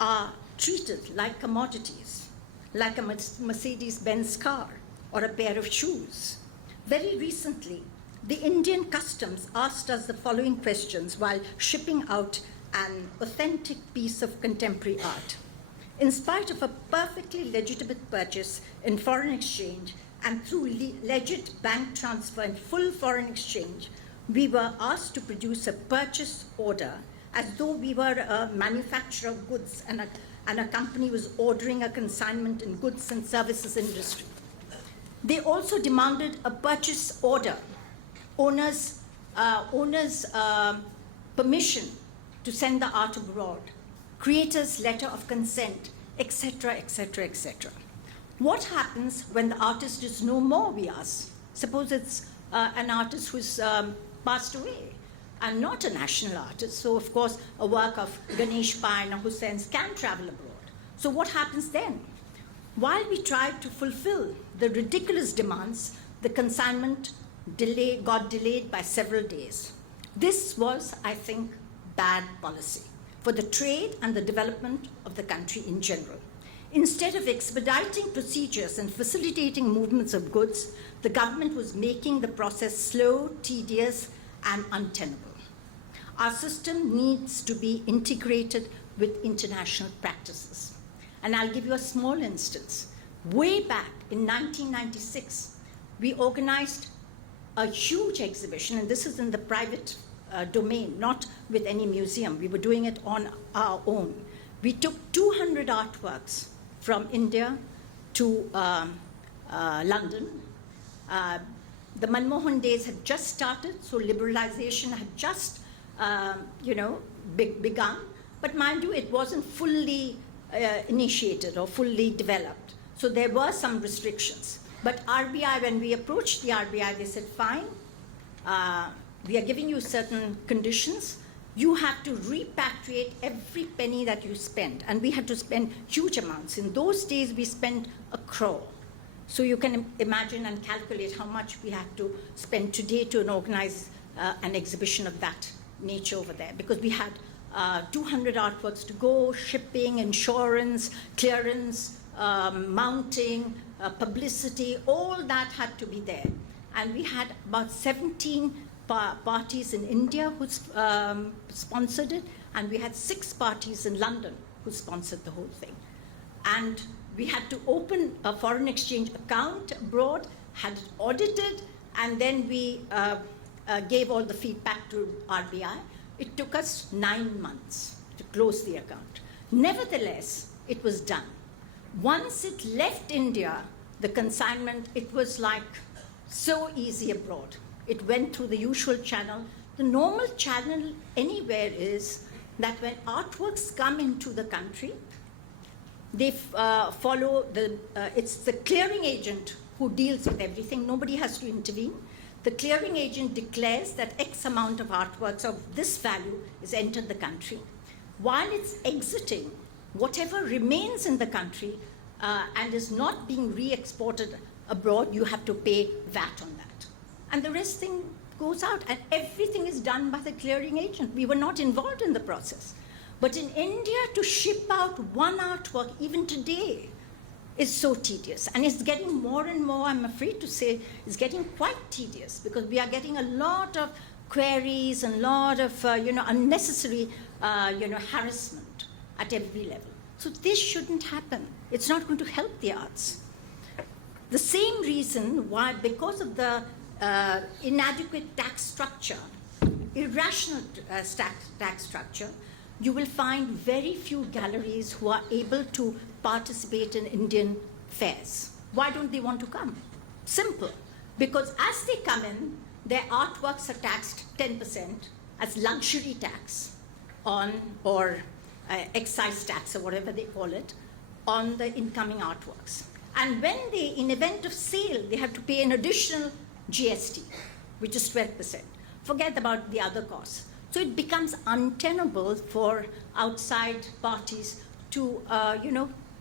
are treated like commodities, like a Mercedes-Benz car or a pair of shoes. Very recently, the Indian Customs asked us the following questions while shipping out an authentic piece of contemporary art. In spite of a perfectly legitimate purchase in foreign exchange and through legit bank transfer and full foreign exchange, we were asked to produce a purchase order as though we were a manufacturer of goods and a company was ordering a consignment in goods and services industry. They also demanded a purchase order, owner's permission to send the art abroad, creator's letter of consent, etc., etc., etc. What happens when the artist is no more, we ask? Suppose it's an artist who's passed away and not a national artist. So, of course, a work of Ganesh Pai or Hussein's can travel abroad. So what happens then? While we tried to fulfill the ridiculous demands, the consignment got delayed by several days. This was, I think, bad policy for the trade and the development of the country in general. Instead of expediting procedures and facilitating movements of goods, the government was making the process slow, tedious, and untenable. Our system needs to be integrated with international practices. And I'll give you a small instance. Way back in 1996, we organized a huge exhibition, and this is in the private domain, not with any museum. We were doing it on our own. We took 200 artworks from India to London. The Manmohan days had just started, so liberalization had just begun. But mind you, it wasn't fully initiated or fully developed. So there were some restrictions. But RBI, when we approached the RBI, they said, fine, we are giving you certain conditions. You have to repatriate every penny that you spend. And we had to spend huge amounts. In those days, we spent 1 crore. So you can imagine and calculate how much we had to spend today to organize an exhibition of that nature over there. Because we had 200 artworks to go, shipping, insurance, clearance, mounting, publicity, all that had to be there. And we had about 17 parties in India who sponsored it, and we had 6 parties in London who sponsored the whole thing. And we had to open a foreign exchange account abroad, had it audited, and then we gave all the feedback to RBI. It took us 9 months to close the account. Nevertheless, it was done. Once it left India, the consignment, it was like so easy abroad. It went through the usual channel. The normal channel anywhere is that when artworks come into the country, they follow it's the clearing agent who deals with everything. Nobody has to intervene. The clearing agent declares that X amount of artworks of this value is entered the country. While it's exiting, whatever remains in the country and is not being re-exported abroad, you have to pay VAT on that. And the rest thing goes out, and everything is done by the clearing agent. We were not involved in the process. But in India, to ship out one artwork, even today, is so tedious. And it's getting more and more, I'm afraid to say, it's getting quite tedious, because we are getting a lot of queries and a lot of unnecessary harassment at every level. So this shouldn't happen. It's not going to help the arts. The same reason why, because of the inadequate tax structure, irrational tax structure, you will find very few galleries who are able to participate in Indian fairs. Why don't they want to come? Simple. Because as they come in, their artworks are taxed 10% as luxury tax or excise tax or whatever they call it, on the incoming artworks. And when they, in event of sale, they have to pay an additional GST, which is 12%. Forget about the other costs. So it becomes untenable for outside parties to,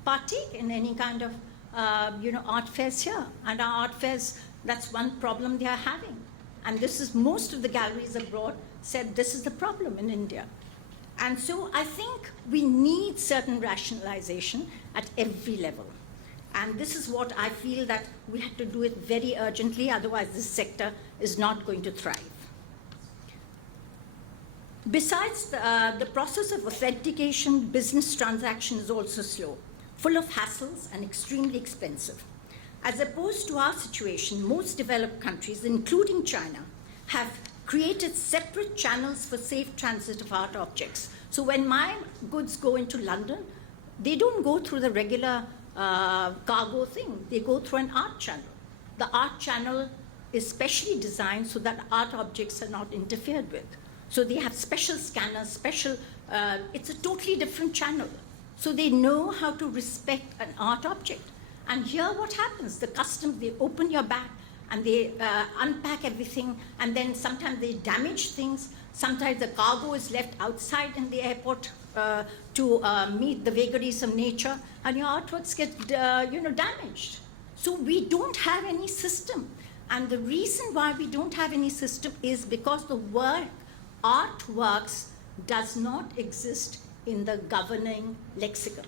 partake in any kind of, art fairs here. And our art fairs, that's one problem they are having. And this is, most of the galleries abroad said this is the problem in India. And so I think we need certain rationalization at every level. And this is what I feel that we have to do it very urgently, otherwise this sector is not going to thrive. Besides, the process of authentication, business transaction is also slow, full of hassles and extremely expensive. As opposed to our situation, most developed countries, including China, have created separate channels for safe transit of art objects. So when my goods go into London, they don't go through the regular cargo thing. They go through an art channel. The art channel is specially designed so that art objects are not interfered with. So they have special scanners, it's a totally different channel. So they know how to respect an art object. And here what happens, the customs, they open your bag and they unpack everything, and then sometimes they damage things. Sometimes the cargo is left outside in the airport to meet the vagaries of nature, and your artworks get damaged. So we don't have any system. And the reason why we don't have any system is because the artworks does not exist in the governing lexicon.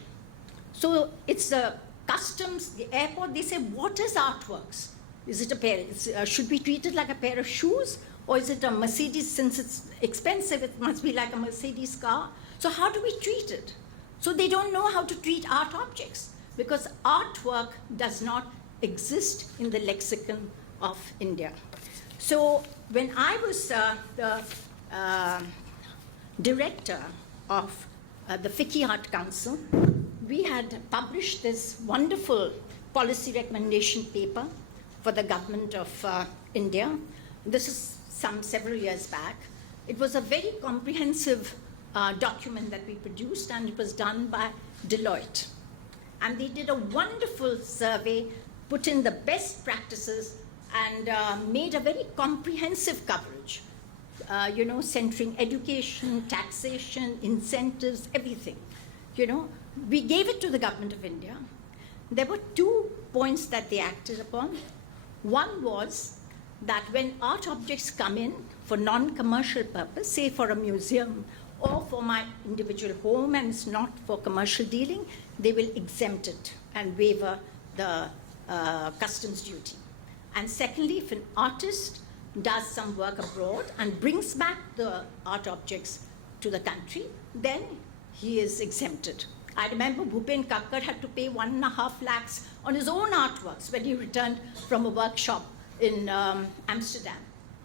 So it's the customs, the airport, they say, what is artworks? Is it a pair, should we treat it like a pair of shoes? Or is it a Mercedes, since it's expensive, it must be like a Mercedes car? So how do we treat it? So they don't know how to treat art objects, because artwork does not exist in the lexicon of India. So when I was the director of the FICCI Art Council, we had published this wonderful policy recommendation paper for the government of India. This is several years back. It was a very comprehensive document that we produced, and it was done by Deloitte. And they did a wonderful survey, put in the best practices, and made a very comprehensive coverage, centering education, taxation, incentives, everything. We gave it to the government of India. There were 2 points that they acted upon. One was that when art objects come in for non-commercial purpose, say for a museum or for my individual home and it's not for commercial dealing, they will exempt it and waiver the customs duty. And secondly, if an artist does some work abroad and brings back the art objects to the country, then he is exempted. I remember Bhupen Kakkar had to pay 1.5 lakhs on his own artworks when he returned from a workshop in Amsterdam.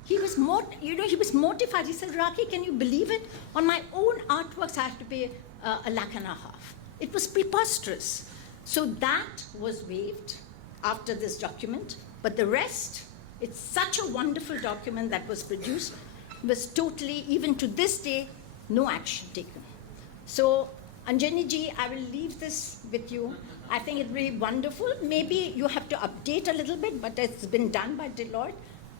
He was mortified. He said, Rakhi, can you believe it? On my own artworks, I have to pay 1.5 lakhs. It was preposterous. So that was waived after this document. But the rest, it's such a wonderful document that was produced, was totally, even to this day, no action taken. So, Anjani ji, I will leave this with you. I think it will be wonderful. Maybe you have to update a little bit, but it's been done by Deloitte.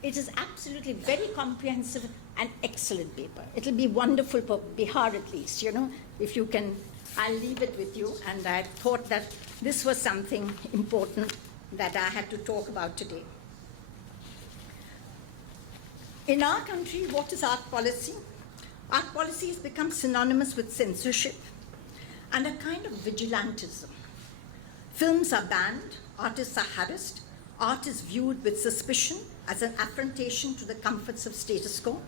It is absolutely very comprehensive and excellent paper. It will be wonderful for Bihar at least, if you can. I'll leave it with you. And I thought that this was something important that I had to talk about today. In our country, what is art policy? Art policy has become synonymous with censorship and a kind of vigilantism. Films are banned, artists are harassed, art is viewed with suspicion as an affrontation to the comforts of status quo.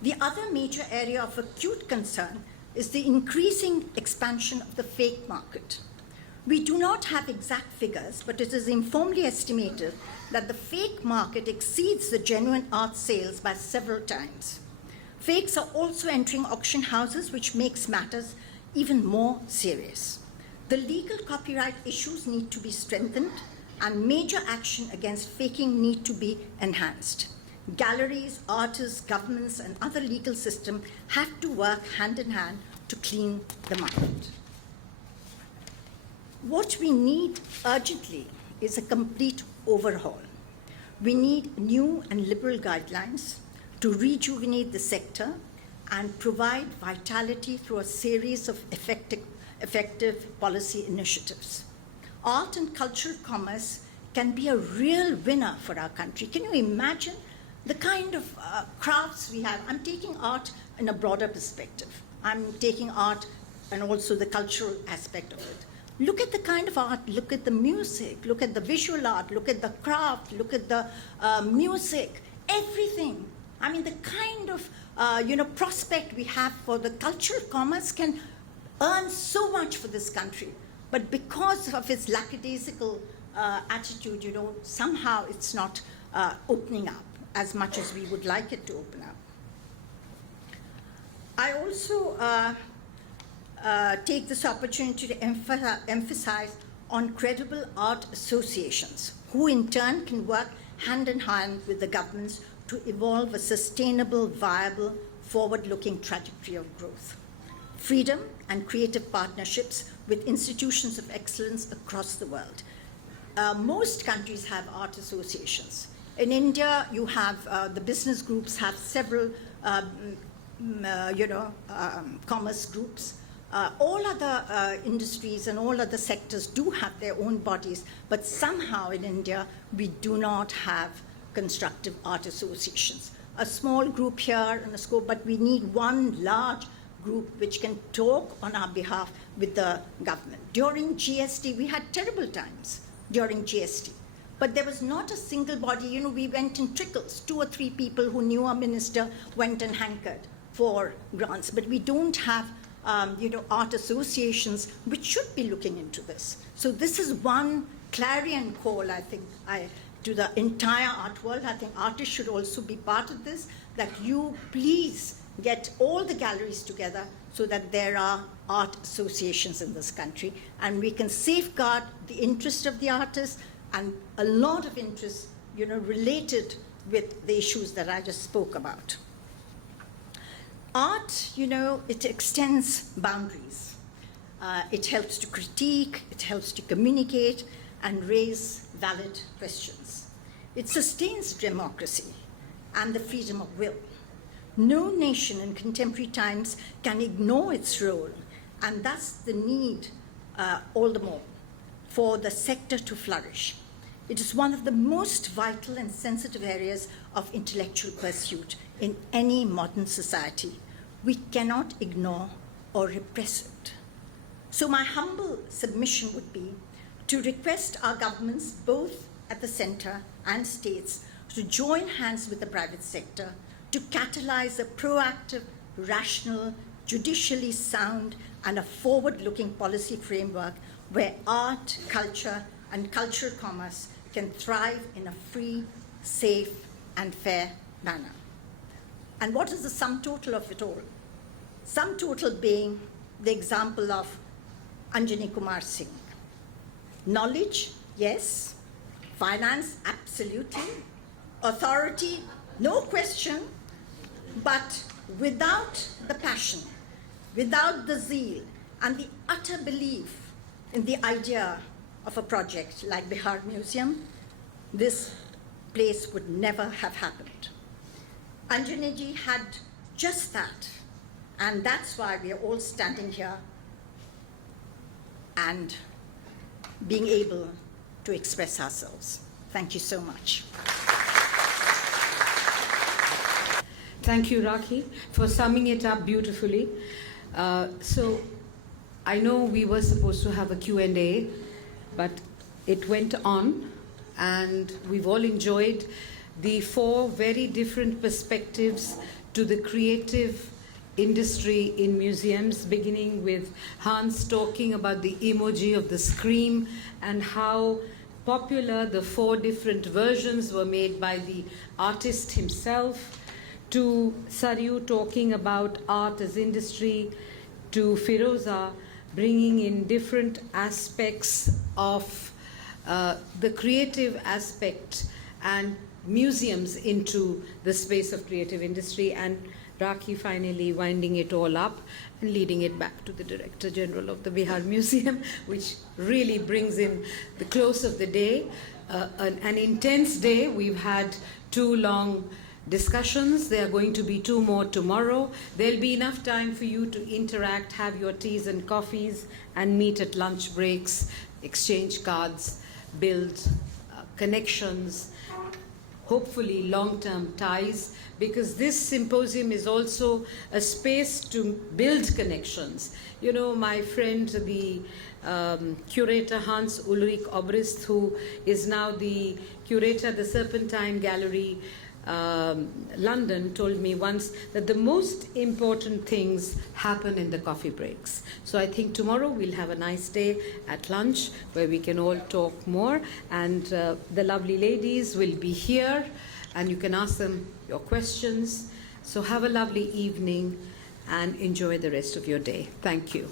The other major area of acute concern is the increasing expansion of the fake market. We do not have exact figures, but it is informally estimated that the fake market exceeds the genuine art sales by several times. Fakes are also entering auction houses, which makes matters even more serious. The legal copyright issues need to be strengthened, and major action against faking need to be enhanced. Galleries, artists, governments, and other legal systems have to work hand in hand to clean the market. What we need urgently is a complete overhaul. We need new and liberal guidelines to rejuvenate the sector and provide vitality through a series of effective policy initiatives. Art and cultural commerce can be a real winner for our country. Can you imagine the kind of crafts we have? I'm taking art in a broader perspective. I'm taking art and also the cultural aspect of it. Look at the kind of art, look at the music, look at the visual art, look at the craft, look at the music, everything. I mean, the kind of prospect we have for the cultural commerce can earn so much for this country. But because of its lackadaisical attitude, somehow it's not opening up as much as we would like it to open up. I also take this opportunity to emphasize on credible art associations, who in turn can work hand in hand with the governments to evolve a sustainable, viable, forward-looking trajectory of growth. Freedom and creative partnerships with institutions of excellence across the world. Most countries have art associations. In India, you have the business groups have several, commerce groups. All other industries and all other sectors do have their own bodies, but somehow in India, we do not have constructive art associations. A small group here and a scope, but we need one large group which can talk on our behalf with the government. During GST, we had terrible times during GST, but there was not a single body. We went in trickles. 2 or 3 people who knew our minister went and hankered for grants, but we don't have art associations which should be looking into this. So this is one clarion call, I think, to the entire art world. I think artists should also be part of this, that you please get all the galleries together so that there are art associations in this country, and we can safeguard the interest of the artists and a lot of interests, related with the issues that I just spoke about. Art, you know, it extends boundaries. It helps to critique, it helps to communicate, and raise valid questions. It sustains democracy and the freedom of will. No nation in contemporary times can ignore its role, and thus the need all the more for the sector to flourish. It is one of the most vital and sensitive areas of intellectual pursuit in any modern society. We cannot ignore or repress it. So my humble submission would be to request our governments, both at the center and states, to join hands with the private sector to catalyze a proactive, rational, judicially sound, and a forward-looking policy framework where art, culture, and cultural commerce can thrive in a free, safe, and fair manner. And what is the sum total of it all? Sum total being the example of Anjani Kumar Singh. Knowledge, yes. Finance, absolutely. Authority, no question. But without the passion, without the zeal, and the utter belief in the idea of a project like Bihar Museum, this place would never have happened. Anjani ji had just that, and that's why we are all standing here and being able to express ourselves. Thank you so much. Thank you, Rakhi, for summing it up beautifully. So I know we were supposed to have a Q&A, but it went on, and we've all enjoyed the 4 very different perspectives to the creative industry in museums, beginning with Hans talking about the emoji of the scream and how popular the 4 different versions were made by the artist himself, to Saryu talking about art as industry, to Pheroza bringing in different aspects of the creative aspect and museums into the space of creative industry, and Rakhi finally winding it all up and leading it back to the Director General of the Bihar Museum, which really brings in the close of the day, an intense day. We've had 2 long discussions. There are going to be 2 more tomorrow. There'll be enough time for you to interact, have your teas and coffees, and meet at lunch breaks, exchange cards, build connections, hopefully long-term ties, because this symposium is also a space to build connections. You know, my friend, the curator Hans Ulrich Obrist, who is now the curator at the Serpentine Gallery, London, told me once that the most important things happen in the coffee breaks. So I think tomorrow we'll have a nice day at lunch where we can all talk more, and the lovely ladies will be here and you can ask them your questions. So have a lovely evening and enjoy the rest of your day. Thank you.